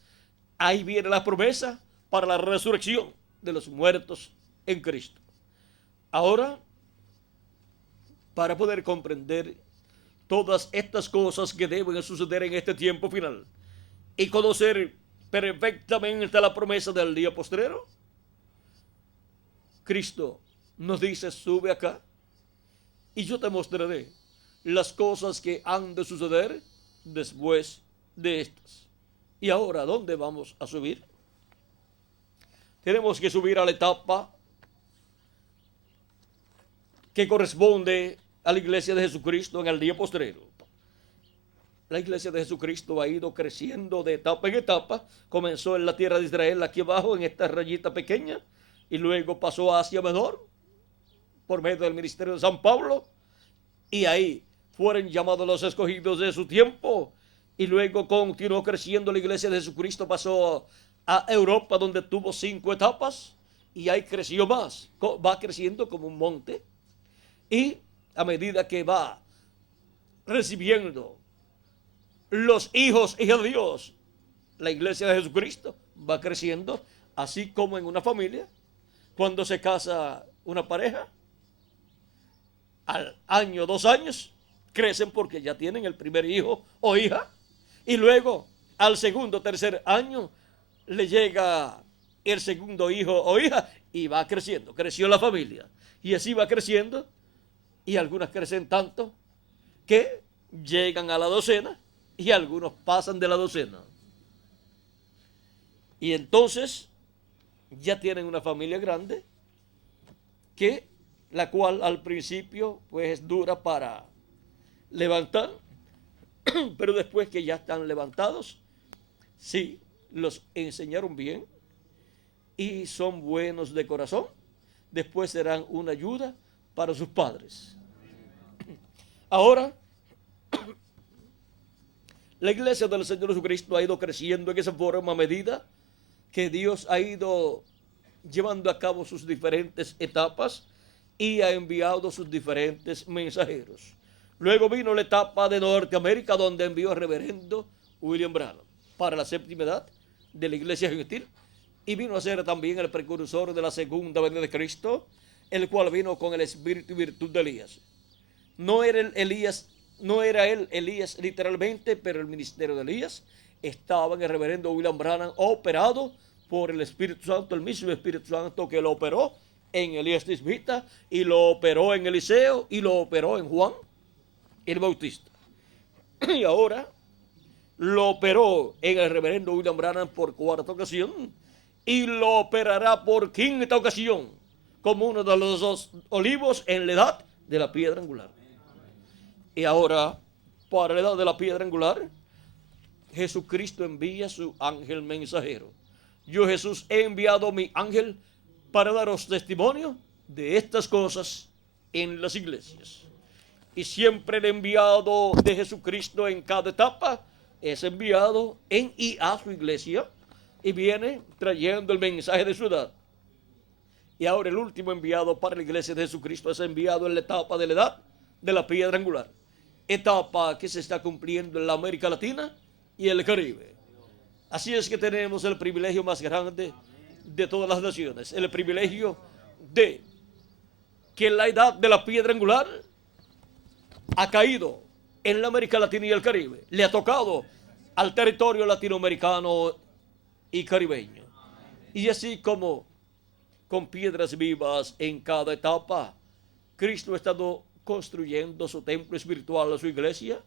Ahí viene la promesa para la resurrección de los muertos en Cristo. Ahora, para poder comprender todas estas cosas que deben suceder en este tiempo final y conocer perfectamente la promesa del día postrero, Cristo nos dice, sube acá y yo te mostraré las cosas que han de suceder después de estas. Y ahora, ¿dónde vamos a subir? Tenemos que subir a la etapa que corresponde a la iglesia de Jesucristo en el día postrero. La iglesia de Jesucristo ha ido creciendo de etapa en etapa. Comenzó en la tierra de Israel, aquí abajo, en esta rayita pequeña, y luego pasó a Asia Menor, por medio del ministerio de San Pablo, y ahí fueron llamados los escogidos de su tiempo, y luego continuó creciendo la iglesia de Jesucristo, pasó a Europa, donde tuvo 5 etapas, y ahí creció más, va creciendo como un monte, y a medida que va recibiendo los hijos de Dios, la iglesia de Jesucristo va creciendo, así como en una familia, cuando se casa una pareja, al año, 2 años, crecen porque ya tienen el primer hijo o hija, y luego al segundo, tercer año le llega el segundo hijo o hija y va creciendo, creció la familia, y así va creciendo, y algunas crecen tanto que llegan a la docena y algunos pasan de la docena. Y entonces ya tienen una familia grande, que la cual al principio pues es dura para levantar, pero después que ya están levantados, sí, los enseñaron bien y son buenos de corazón, después serán una ayuda para sus padres. Ahora, la iglesia del Señor Jesucristo ha ido creciendo en esa forma a medida que Dios ha ido llevando a cabo sus diferentes etapas y ha enviado sus diferentes mensajeros. Luego vino la etapa de Norteamérica, donde envió al reverendo William Branham para la 7ª edad de la iglesia gentil, y vino a ser también el precursor de la segunda venida de Cristo, el cual vino con el espíritu y virtud de Elías. No era él Elías literalmente, pero el ministerio de Elías estaba en el reverendo William Branham, operado por el Espíritu Santo, el mismo Espíritu Santo que lo operó en Elías Tisbita, y lo operó en Eliseo, y lo operó en Juan el Bautista. Y ahora lo operó en el reverendo William Branham por cuarta ocasión, y lo operará por quinta ocasión, como uno de los dos olivos en la edad de la piedra angular. Y ahora, para la edad de la piedra angular, Jesucristo envía su ángel mensajero. Yo, Jesús, he enviado mi ángel para daros testimonio de estas cosas en las iglesias. Y siempre el enviado de Jesucristo en cada etapa es enviado en y a su iglesia, y viene trayendo el mensaje de su edad. Y ahora el último enviado para la iglesia de Jesucristo es enviado en la etapa de la edad de la piedra angular, etapa que se está cumpliendo en la América Latina y el Caribe. Así es que tenemos el privilegio más grande de todas las naciones, el privilegio de que la edad de la piedra angular ha caído en la América Latina y el Caribe, le ha tocado al territorio latinoamericano y caribeño. Y así como con piedras vivas en cada etapa, Cristo ha estado construyendo su templo espiritual, a su iglesia,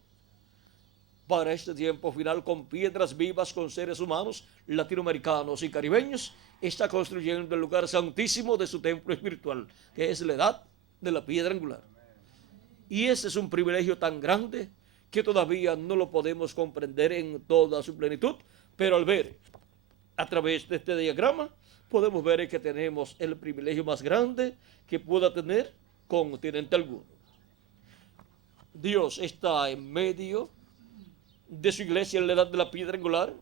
para este tiempo final, con piedras vivas, con seres humanos latinoamericanos y caribeños, está construyendo el lugar santísimo de su templo espiritual, que es la edad de la piedra angular. Y ese es un privilegio tan grande que todavía no lo podemos comprender en toda su plenitud, pero al ver a través de este diagrama podemos ver que tenemos el privilegio más grande que pueda tener continente alguno. Dios está en medio de su iglesia en la edad de la piedra angular,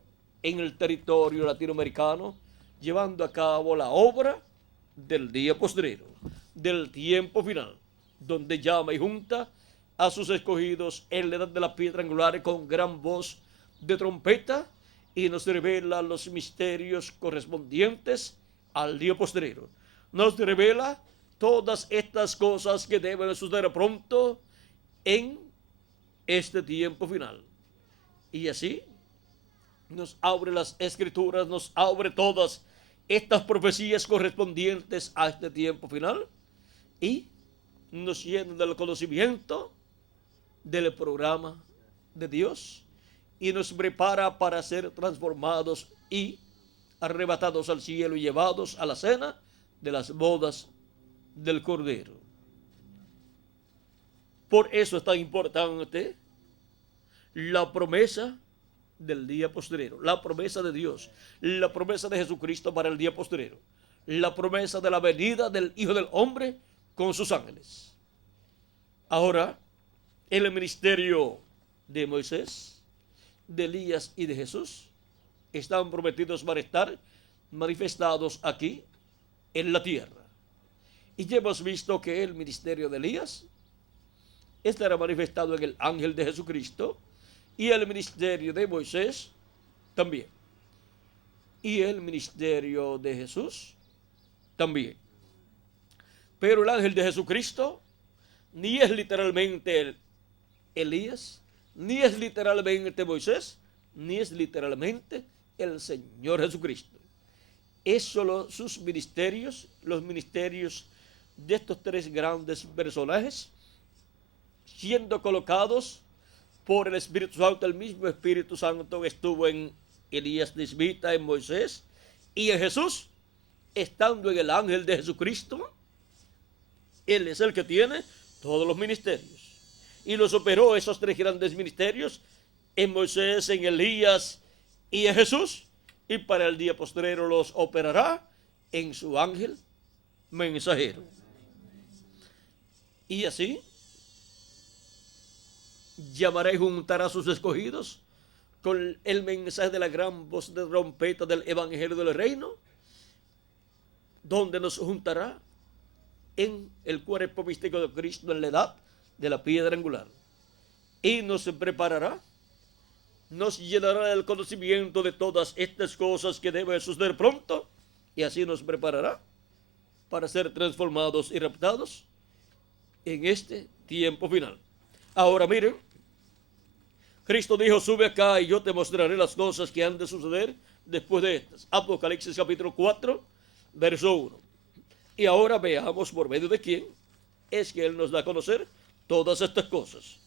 en el territorio latinoamericano, llevando a cabo la obra del día postrero, del tiempo final, donde llama y junta a sus escogidos en la edad de la piedra angular con gran voz de trompeta, y nos revela los misterios correspondientes al día postrero. Nos revela todas estas cosas que deben suceder pronto en este tiempo final. Y así nos abre las escrituras, nos abre todas estas profecías correspondientes a este tiempo final, y nos llena del conocimiento del programa de Dios, y nos prepara para ser transformados y arrebatados al cielo y llevados a la cena de las bodas del Cordero. Por eso es tan importante la promesa del día postrero, la promesa de Dios, la promesa de Jesucristo para el día postrero, la promesa de la venida del Hijo del Hombre con sus ángeles. Ahora, el ministerio de Moisés, de Elías y de Jesús están prometidos para estar manifestados aquí en la tierra. Y ya hemos visto que el ministerio de Elías estará manifestado en el ángel de Jesucristo, y el ministerio de Moisés también, y el ministerio de Jesús también. Pero el ángel de Jesucristo ni es literalmente Elías, ni es literalmente Moisés, ni es literalmente el Señor Jesucristo. Es solo sus ministerios, los ministerios de estos tres grandes personajes, siendo colocados por el Espíritu Santo. El mismo Espíritu Santo que estuvo en Elías Tisbita, en Moisés y en Jesús, estando en el ángel de Jesucristo. Él es el que tiene todos los ministerios, y los operó, esos tres grandes ministerios, en Moisés, en Elías y en Jesús, y para el día postrero los operará en su ángel mensajero. Y así llamará y juntará a sus escogidos con el mensaje de la gran voz de trompeta del evangelio del reino, donde nos juntará en el cuerpo místico de Cristo en la edad de la piedra angular, y nos preparará, nos llenará del conocimiento de todas estas cosas que deben suceder pronto, y así nos preparará para ser transformados y raptados en este tiempo final. Ahora miren, Cristo dijo, sube acá y yo te mostraré las cosas que han de suceder después de estas. Apocalipsis capítulo 4, verso 1. Y ahora veamos por medio de quién es que Él nos da a conocer todas estas cosas.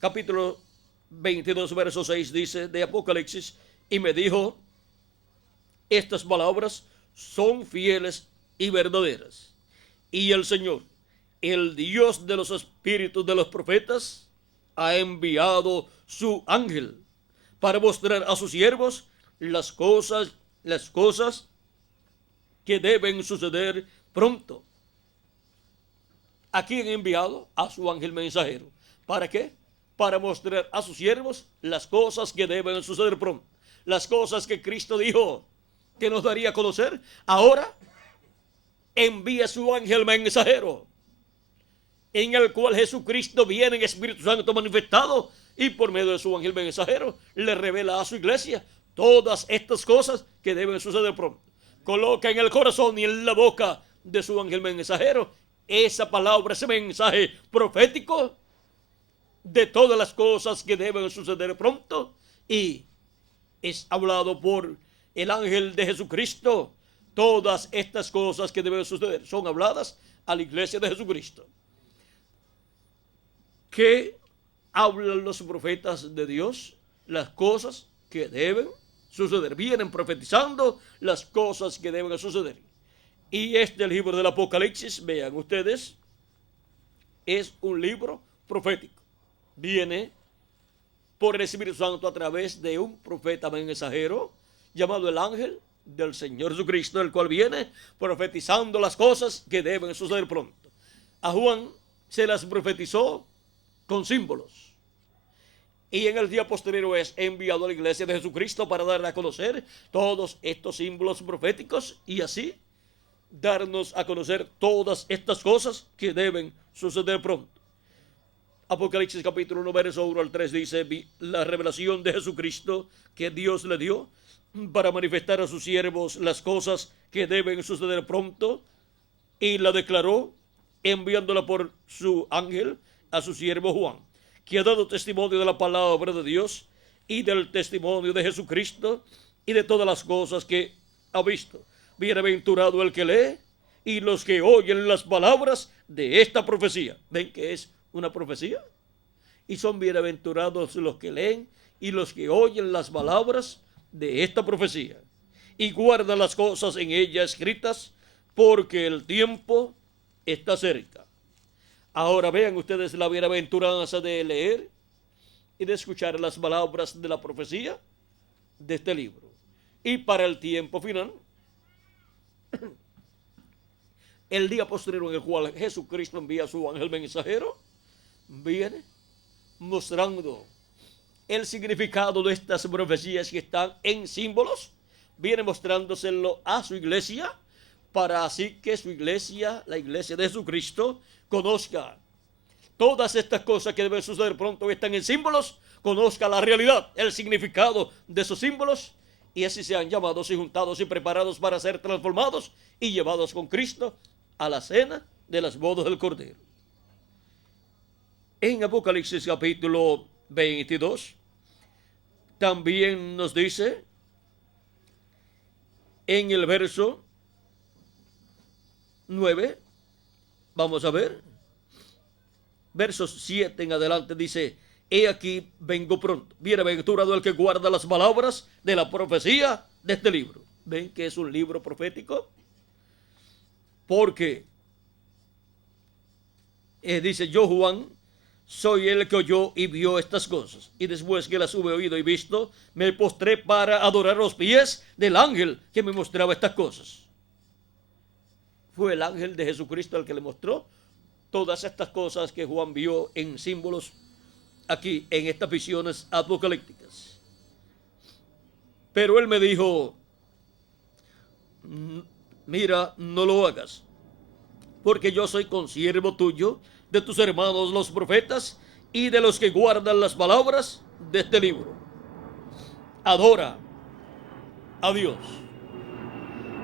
Capítulo 22, verso 6 dice de Apocalipsis, y me dijo, estas palabras son fieles y verdaderas. Y el Señor, el Dios de los espíritus de los profetas, ha enviado su ángel para mostrar a sus siervos las cosas que deben suceder pronto. ¿A quién ha enviado? A su ángel mensajero. ¿Para qué? Para mostrar a sus siervos las cosas que deben suceder pronto. Las cosas que Cristo dijo que nos daría a conocer. Ahora envía su ángel mensajero, en el cual Jesucristo viene en Espíritu Santo manifestado, y por medio de su ángel mensajero le revela a su iglesia todas estas cosas que deben suceder pronto. Coloca en el corazón y en la boca de su ángel mensajero esa palabra, ese mensaje profético de todas las cosas que deben suceder pronto, y es hablado por el ángel de Jesucristo. Todas estas cosas que deben suceder son habladas a la iglesia de Jesucristo. ¿Qué hablan los profetas de Dios? Las cosas que deben suceder. Vienen profetizando las cosas que deben suceder. Y este libro del Apocalipsis, vean ustedes, es un libro profético. Viene por el Espíritu Santo a través de un profeta mensajero llamado el ángel del Señor Jesucristo, el cual viene profetizando las cosas que deben suceder pronto. A Juan se las profetizó con símbolos, y en el día posterior es enviado a la iglesia de Jesucristo para darle a conocer todos estos símbolos proféticos, y así darnos a conocer todas estas cosas que deben suceder pronto. Apocalipsis capítulo 1, verso 1 al 3 dice, la revelación de Jesucristo que Dios le dio para manifestar a sus siervos las cosas que deben suceder pronto, y la declaró enviándola por su ángel a su siervo Juan, que ha dado testimonio de la palabra de Dios y del testimonio de Jesucristo y de todas las cosas que ha visto. Bienaventurado el que lee y los que oyen las palabras de esta profecía. ¿Ven que es una profecía? Y son bienaventurados los que leen y los que oyen las palabras de esta profecía y guardan las cosas en ella escritas, porque el tiempo está cerca. Ahora vean ustedes la bienaventuranza de leer y de escuchar las palabras de la profecía de este libro. Y para el tiempo final, el día posterior en el cual Jesucristo envía a su ángel mensajero, viene mostrando el significado de estas profecías que están en símbolos, viene mostrándoselo a su iglesia, para así que su iglesia, la iglesia de Jesucristo, conozca todas estas cosas que deben suceder pronto, que están en símbolos, conozca la realidad, el significado de esos símbolos, y así sean llamados y juntados y preparados para ser transformados y llevados con Cristo a la cena de las bodas del Cordero. En Apocalipsis capítulo 22 también nos dice en el verso 9, vamos a ver, versos 7 en adelante dice, he aquí vengo pronto, bienaventurado el que guarda las palabras de la profecía de este libro. ¿Ven que es un libro profético? Porque dice, yo Juan soy el que oyó y vio estas cosas, y después que las hube oído y visto, me postré para adorar los pies del ángel que me mostraba estas cosas. Fue el ángel de Jesucristo el que le mostró todas estas cosas que Juan vio en símbolos aquí en estas visiones apocalípticas. Pero él me dijo, mira, no lo hagas, porque yo soy consiervo tuyo, de tus hermanos los profetas y de los que guardan las palabras de este libro. Adora a Dios.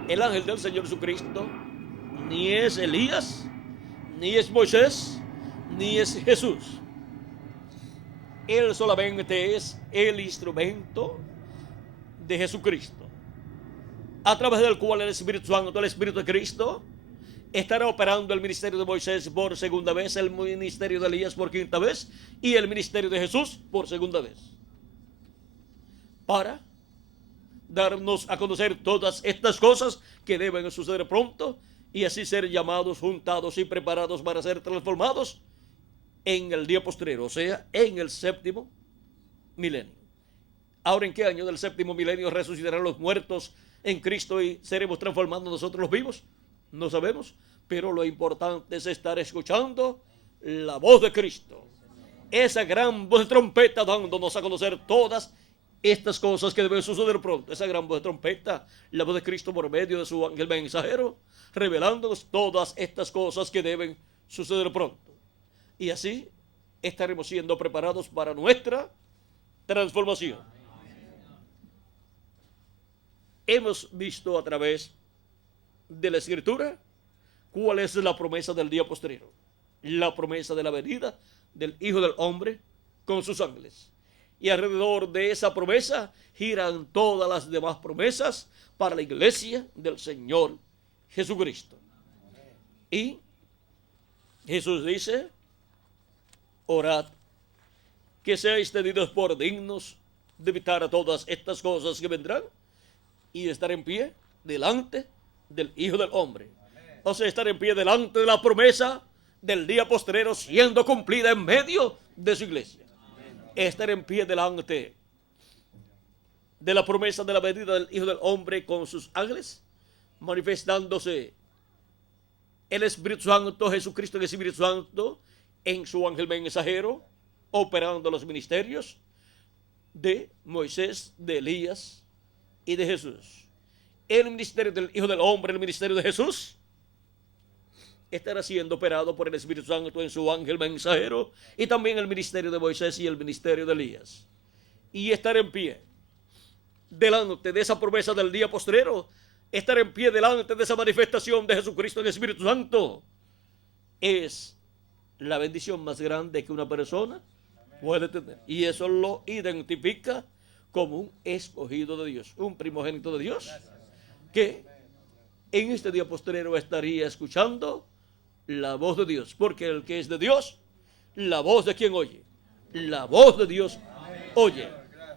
El ángel del Señor Jesucristo ni es Elías, ni es Moisés, ni es Jesús. Él solamente es el instrumento de Jesucristo, a través del cual el Espíritu Santo, el Espíritu de Cristo, estará operando el ministerio de Moisés por segunda vez, el ministerio de Elías por quinta vez y el ministerio de Jesús por segunda vez, para darnos a conocer todas estas cosas que deben suceder pronto y así ser llamados, juntados y preparados para ser transformados en el día postrero, o sea, en el séptimo milenio. Ahora, ¿en qué año del séptimo milenio resucitarán los muertos en Cristo y seremos transformados nosotros los vivos? No sabemos, pero lo importante es estar escuchando la voz de Cristo, esa gran voz de trompeta dándonos a conocer todas estas cosas que deben suceder pronto. Esa gran voz de trompeta, la voz de Cristo por medio de su ángel mensajero, revelándonos todas estas cosas que deben suceder pronto. Y así estaremos siendo preparados para nuestra transformación. Hemos visto a través de la Escritura cuál es la promesa del día postrero, la promesa de la venida del Hijo del Hombre con sus ángeles. Y alrededor de esa promesa giran todas las demás promesas para la iglesia del Señor Jesucristo. Y Jesús dice: orad que seáis tenidos por dignos de evitar todas estas cosas que vendrán y estar en pie delante del Hijo del Hombre. O sea, estar en pie delante de la promesa del día postrero siendo cumplida en medio de su iglesia. Estar en pie delante de la promesa de la venida del Hijo del Hombre con sus ángeles, manifestándose el Espíritu Santo, Jesucristo en el Espíritu Santo, en su ángel mensajero, operando los ministerios de Moisés, de Elías y de Jesús. El ministerio del Hijo del Hombre, el ministerio de Jesús, estará siendo operado por el Espíritu Santo en su ángel mensajero, y también el ministerio de Moisés y el ministerio de Elías. Y estar en pie delante de esa promesa del día postrero, estar en pie delante de esa manifestación de Jesucristo en el Espíritu Santo, es la bendición más grande que una persona puede tener. Y eso lo identifica como un escogido de Dios, un primogénito de Dios, que en este día postrero estaría escuchando la voz de Dios, porque el que es de Dios, la voz de quien oye, la voz de Dios oye.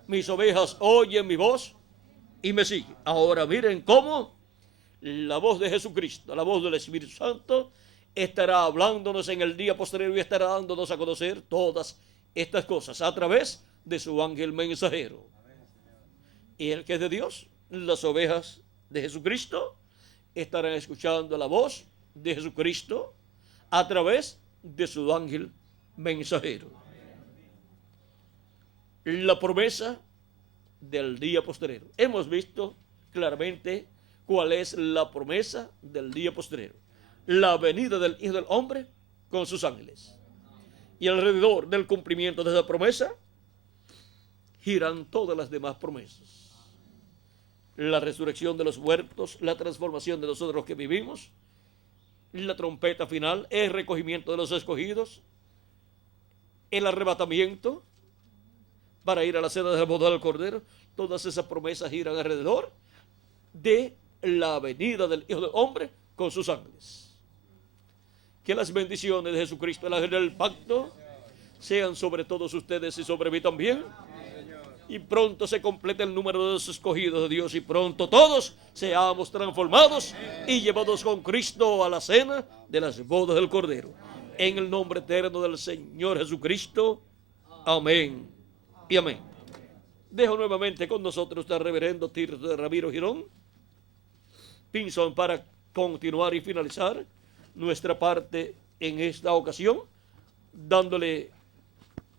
Mis ovejas oyen mi voz y me siguen. Ahora miren cómo la voz de Jesucristo, la voz del Espíritu Santo, estará hablándonos en el día posterior y estará dándonos a conocer todas estas cosas a través de su ángel mensajero. Y el que es de Dios, las ovejas de Jesucristo, estarán escuchando la voz de Jesucristo a través de su ángel mensajero. La promesa del día postrero. Hemos visto claramente cuál es la promesa del día postrero: la venida del Hijo del Hombre con sus ángeles. Y alrededor del cumplimiento de esa promesa giran todas las demás promesas: la resurrección de los muertos, la transformación de nosotros los que vivimos, la trompeta final, el recogimiento de los escogidos, el arrebatamiento para ir a la cena de la boda del Cordero. Todas esas promesas giran alrededor de la venida del Hijo del Hombre con sus ángeles. Que las bendiciones de Jesucristo, el ángel del pacto, sean sobre todos ustedes y sobre mí también. Y pronto se complete el número de los escogidos de Dios y pronto todos seamos transformados y llevados con Cristo a la cena de las bodas del Cordero. En el nombre eterno del Señor Jesucristo. Amén y amén. Dejo nuevamente con nosotros al reverendo Tirso de Ramiro Girón Pinzón para continuar y finalizar nuestra parte en esta ocasión, dándole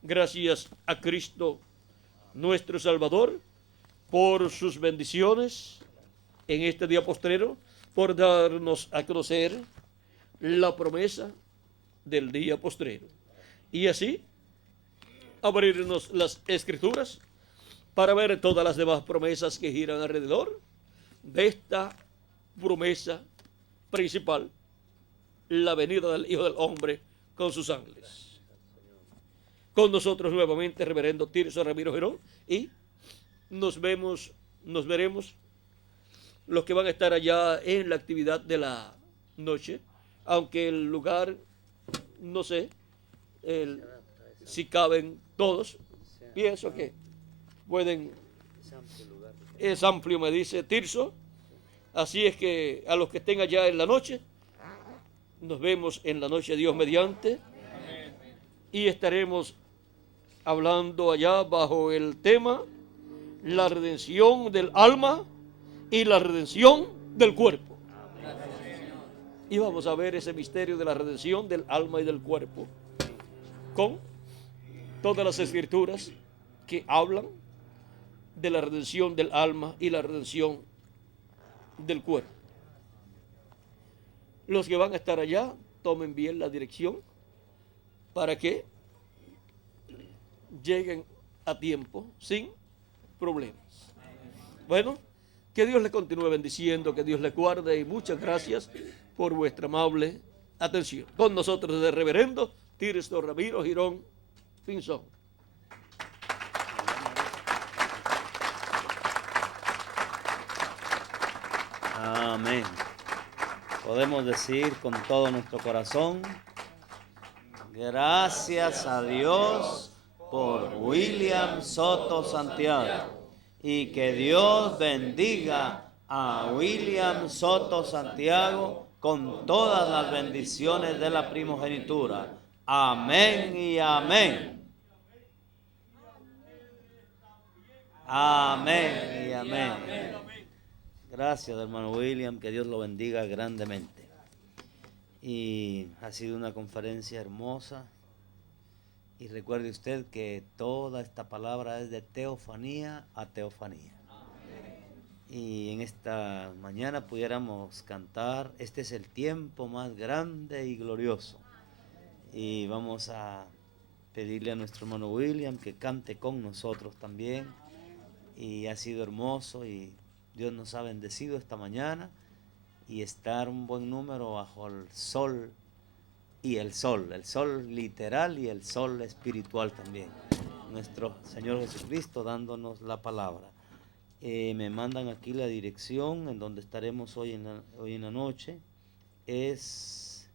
gracias a Cristo nuestro Salvador por sus bendiciones en este día postrero, por darnos a conocer la promesa del día postrero y así abrirnos las Escrituras para ver todas las demás promesas que giran alrededor de esta promesa principal, la venida del Hijo del Hombre con sus ángeles. con nosotros nuevamente, reverendo Tirso Ramiro Girón, y nos veremos los que van a estar allá en la actividad de la noche, aunque el lugar, no sé, si caben todos, pienso que pueden, es amplio, me dice Tirso, así es que a los que estén allá en la noche, nos vemos en la noche, Dios mediante, y estaremos hablando allá bajo el tema la redención del alma y la redención del cuerpo. Y vamos a ver ese misterio de la redención del alma y del cuerpo con todas las escrituras que hablan de la redención del alma y la redención del cuerpo. Los que van a estar allá, tomen bien la dirección para que lleguen a tiempo sin problemas. Bueno, que Dios les continúe bendiciendo, que Dios les guarde y muchas gracias por vuestra amable atención. Con nosotros el reverendo Tirso Ramiro Girón Pinzón. Amén. Podemos decir con todo nuestro corazón, gracias a Dios por William Soto Santiago, y que Dios bendiga a William Soto Santiago con todas las bendiciones de la primogenitura. Amén y amén. Amén y amén. Gracias, hermano William, que Dios lo bendiga grandemente. Y ha sido una conferencia hermosa. Y recuerde usted que toda esta palabra es de teofanía a teofanía. Y en esta mañana pudiéramos cantar, este es el tiempo más grande y glorioso. Y vamos a pedirle a nuestro hermano William que cante con nosotros también. Y ha sido hermoso y Dios nos ha bendecido esta mañana y estar un buen número bajo el sol y el sol literal y el sol espiritual también. Nuestro Señor Jesucristo dándonos la palabra. Me mandan aquí la dirección en donde estaremos hoy en la noche. Es,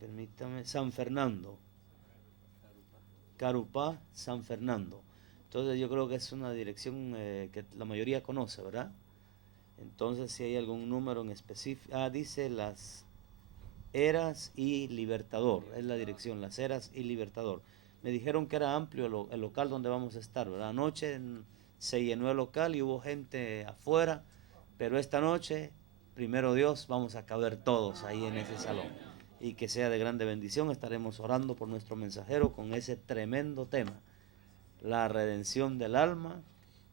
permítame, San Fernando. Carupá, San Fernando. Entonces yo creo que es una dirección que la mayoría conoce, ¿verdad? Entonces si hay algún número en específico, dice Las Heras y Libertador, es la dirección, Las Heras y Libertador. Me dijeron que era amplio el local donde vamos a estar, ¿verdad? Anoche se llenó el local y hubo gente afuera, pero esta noche, primero Dios, vamos a caber todos ahí en ese salón. Y que sea de grande bendición, estaremos orando por nuestro mensajero con ese tremendo tema. La redención del alma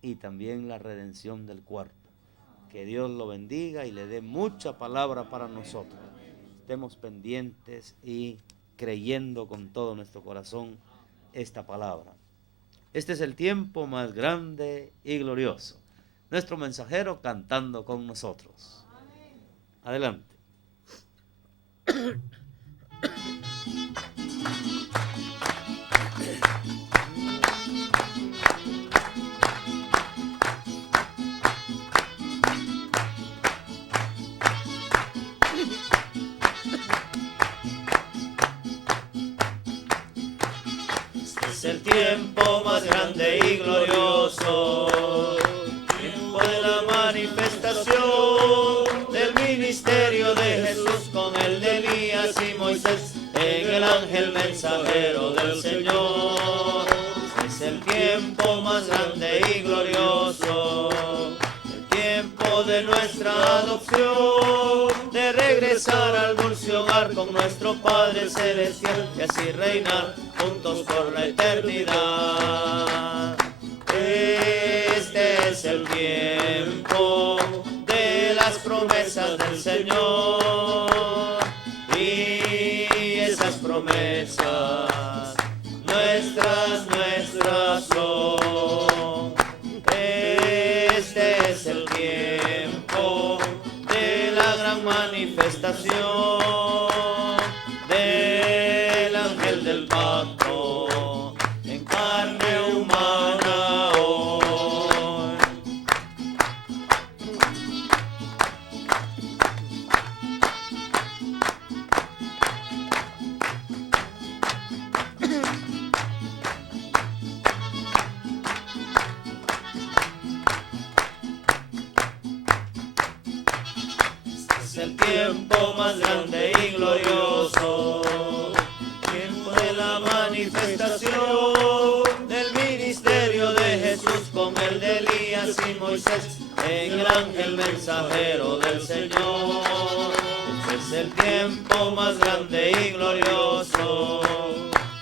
y también la redención del cuerpo. Que Dios lo bendiga y le dé mucha palabra para nosotros. Estemos pendientes y creyendo con todo nuestro corazón esta palabra. Este es el tiempo más grande y glorioso. Nuestro mensajero cantando con nosotros. Adelante. Es el tiempo más grande y glorioso, tiempo de la manifestación del ministerio de Jesús con el de Elías y Moisés en el ángel mensajero del Señor. Es el tiempo más grande y glorioso, el tiempo de nuestra adopción, de regresar al dulce hogar con nuestro Padre Celestial y así reinar juntos por la eternidad. Este es el tiempo de las promesas del Señor y esas promesas nuestras son. Este es el tiempo de la gran manifestación del ángel del pacto carne humana hoy. Es el tiempo más grande y glorioso, tiempo de la manifestación del ministerio de Jesús con el de Elías y Moisés en el ángel mensajero del Señor. Este es el tiempo más grande y glorioso,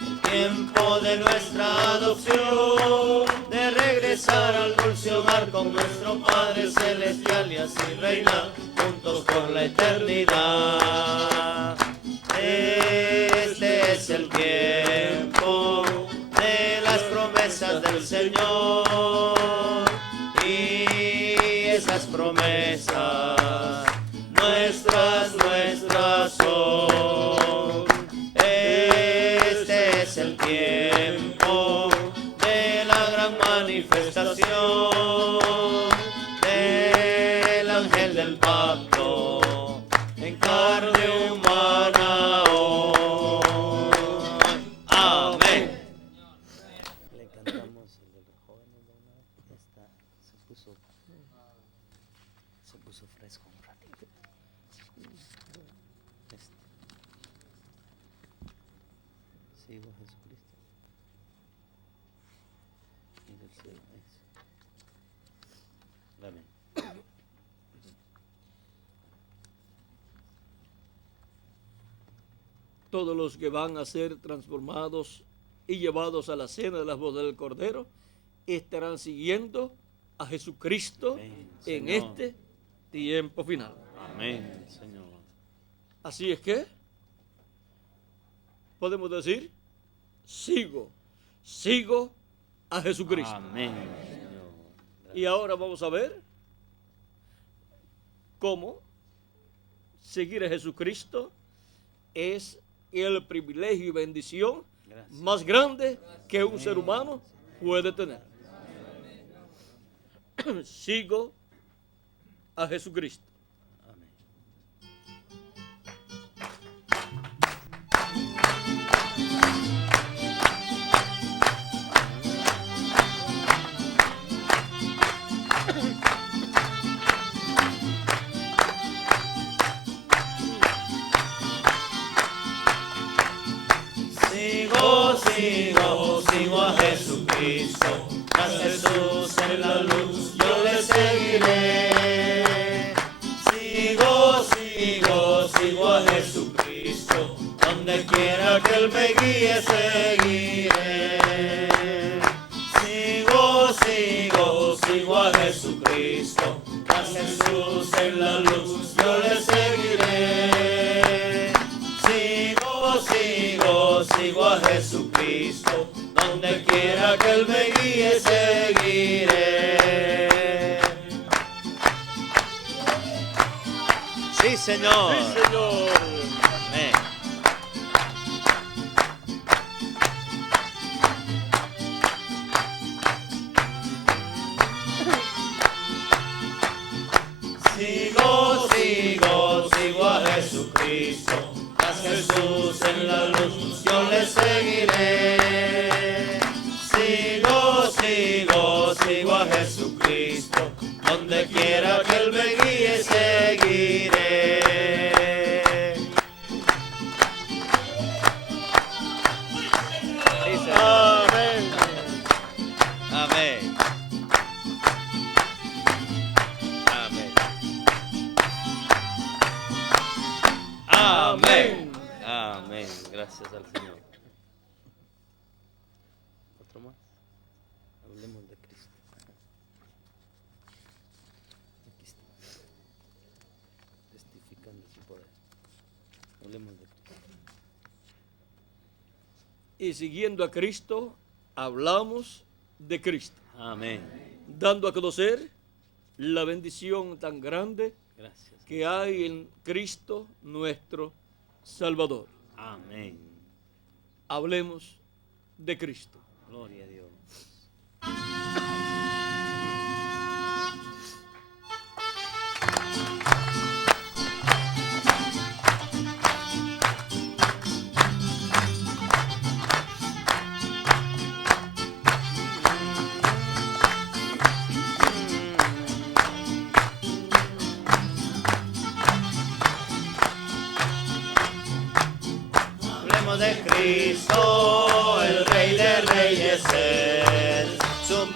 el tiempo de nuestra adopción, de regresar al dulce hogar con nuestro Padre Celestial y así reinar juntos por la eternidad. Este es el tiempo de las promesas del Señor y esas promesas nuestras son. Este es el tiempo de la gran manifestación del ángel del pacto en carne humana hoy. Amén. Le cantamos el de los jóvenes, ¿verdad? Se puso fresco un ratito. Sigo a Jesucristo. Y del cielo es. Amén. Todos los que van a ser transformados y llevados a la cena de las bodas del Cordero estarán siguiendo a Jesucristo Amén, en Señor. este tiempo final. Amén, Señor. Así es que podemos decir, sigo a Jesucristo. Amén, Señor. Y ahora vamos a ver cómo seguir a Jesucristo es el privilegio y bendición Gracias. más grande que un ser humano puede tener. Sigo a Jesucristo. Amén. Sigo a Jesucristo, a Jesús en la luz, yo le seguiré. Sigo a Jesucristo, donde quiera que Él me guíe, seguiré. Sigo a Jesucristo, a Jesús en la luz, yo le seguiré. Sigo a Jesucristo, donde quiera que Él me guíe, seguiré. Sí, Señor. Sí, Señor. Amén. Sigo a Jesucristo, a Jesús en la luz, yo le seguiré. Sigo a Jesucristo, donde quiera que Él me guíe, seguiré. Sí, Señor. Amén. Amén. Amén. Amén. Amén. Gracias al Señor. Otro más. Hablemos de Cristo. Aquí está. Testificando su poder. Hablemos de Cristo. Y siguiendo a Cristo, hablamos de Cristo, Amén. dando a conocer la bendición tan grande Gracias. que hay en Cristo nuestro Salvador. Amén. Hablemos de Cristo. Gloria a Dios.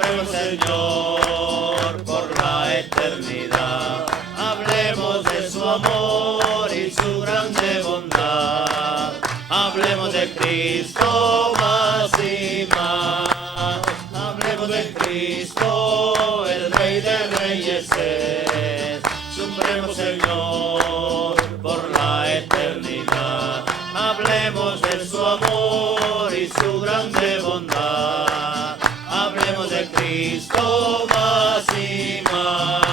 Supremo Señor, por la eternidad. Hablemos de su amor y su grande bondad. Hablemos de Cristo más y más. Hablemos de Cristo, el Rey de Reyes es. Supremo Señor, por la eternidad. Hablemos de su amor y su grande bondad. Hablemos de Cristo más y más.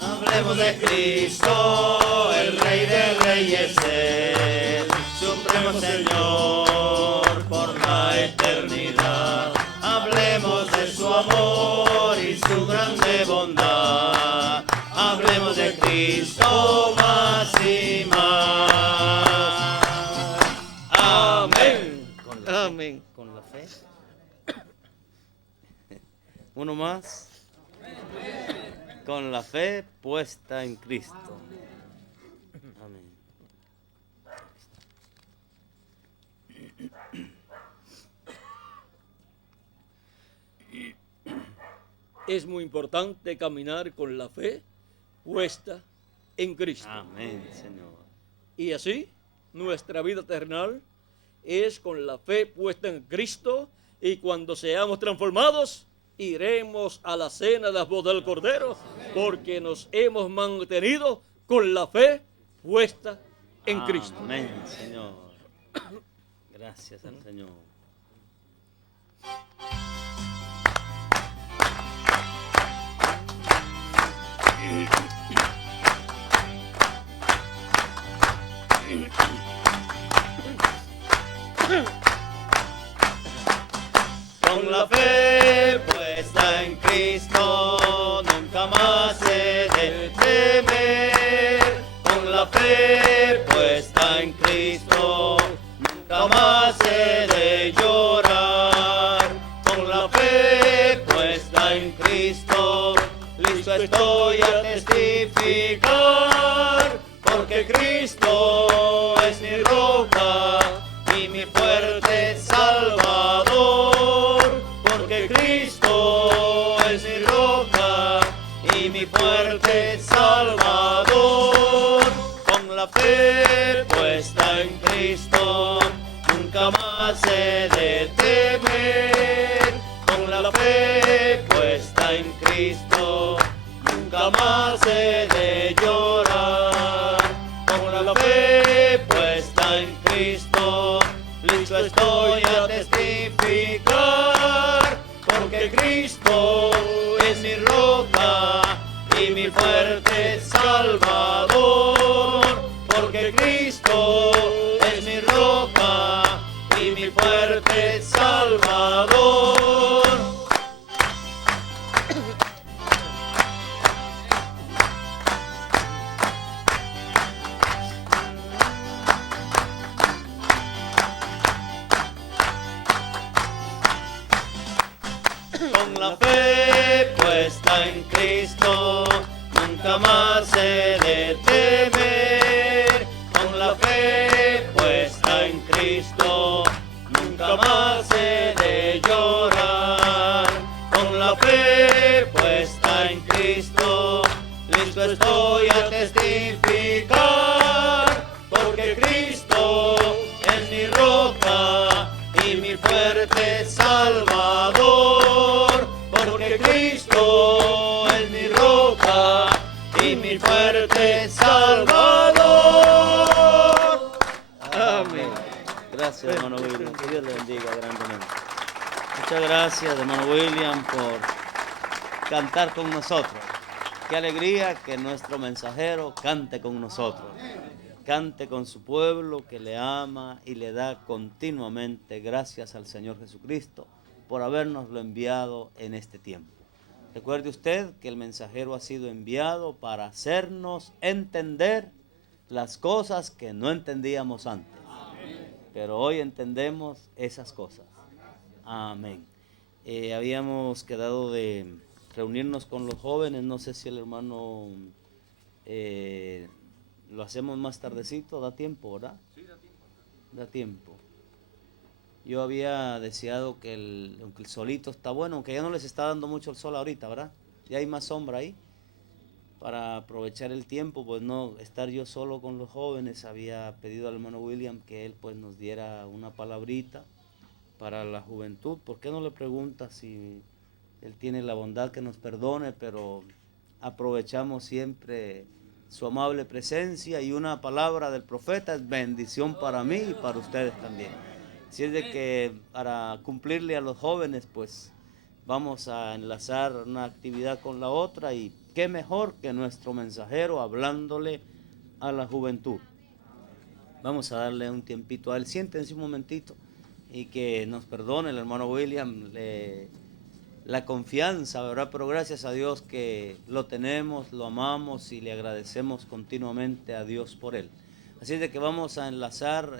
Hablemos de Cristo, el Rey de Reyes es, Supremo Señor, por la eternidad. Hablemos de su amor y su grande bondad. Hablemos de Cristo más y más. Amén. Amén. Con la fe. Uno más. Con la fe puesta en Cristo. Amén. Es muy importante caminar con la fe puesta en Cristo. Amén, Señor. Y así, nuestra vida terrenal es con la fe puesta en Cristo, y cuando seamos transformados, iremos a la cena de las bodas del Cordero, porque nos hemos mantenido con la fe puesta en Cristo. Amén, Señor. Gracias al Señor. Con la fe puesta en Cristo, nunca más he de temer. Con la fe puesta en Cristo, nunca más he de llorar. Con la fe puesta en Cristo, listo estoy a testificar. Porque Cristo es mi roca y mi fuerte Salvador. Porque Cristo es mi roca y mi fuerte Salvador. Con la fe puesta en Cristo, nunca más he de temer. Con la fe puesta en Cristo, nunca más he de llorar. Con la fe puesta en Cristo, listo estoy a testificar. Porque Cristo es mi roca y mi fuerte Salvador. Porque Cristo es mi roca y mi fuerte Salvador. Con la fe puesta en Cristo, nunca más he de temer. Con la fe puesta en Cristo, nunca más he de llorar. Con la fe puesta en Cristo, listo estoy a testificar. Porque Cristo es mi roca y mi fuerte Salvador. Porque Cristo es mi roca y mi fuerte Salvador. Amén. Gracias, hermano William. Que Dios le bendiga grandemente. Muchas gracias, hermano William, por cantar con nosotros. Qué alegría que nuestro mensajero cante con nosotros. Cante con su pueblo que le ama y le da continuamente gracias al Señor Jesucristo por habernoslo enviado en este tiempo. Recuerde usted que el mensajero ha sido enviado para hacernos entender las cosas que no entendíamos antes. pero hoy entendemos esas cosas. Amén. Habíamos quedado de reunirnos con los jóvenes, no sé si el hermano lo hacemos más tardecito, da tiempo, ¿verdad? Sí, da tiempo. Da tiempo. Yo había deseado aunque el solito está bueno, aunque ya no les está dando mucho el sol ahorita, ¿verdad? Ya hay más sombra ahí. Para aprovechar el tiempo, pues no estar yo solo con los jóvenes, había pedido al hermano William que él pues nos diera una palabrita para la juventud. ¿Por qué no le pregunta si él tiene la bondad que nos perdone? Pero aprovechamos siempre su amable presencia, y una palabra del profeta es bendición para mí y para ustedes también. Así es de que para cumplirle a los jóvenes, pues vamos a enlazar una actividad con la otra, y qué mejor que nuestro mensajero hablándole a la juventud. Vamos a darle un tiempito a él. Siéntense un momentito y que nos perdone el hermano William la confianza, ¿verdad? Pero gracias a Dios que lo tenemos, lo amamos y le agradecemos continuamente a Dios por él. Así es de que vamos a enlazar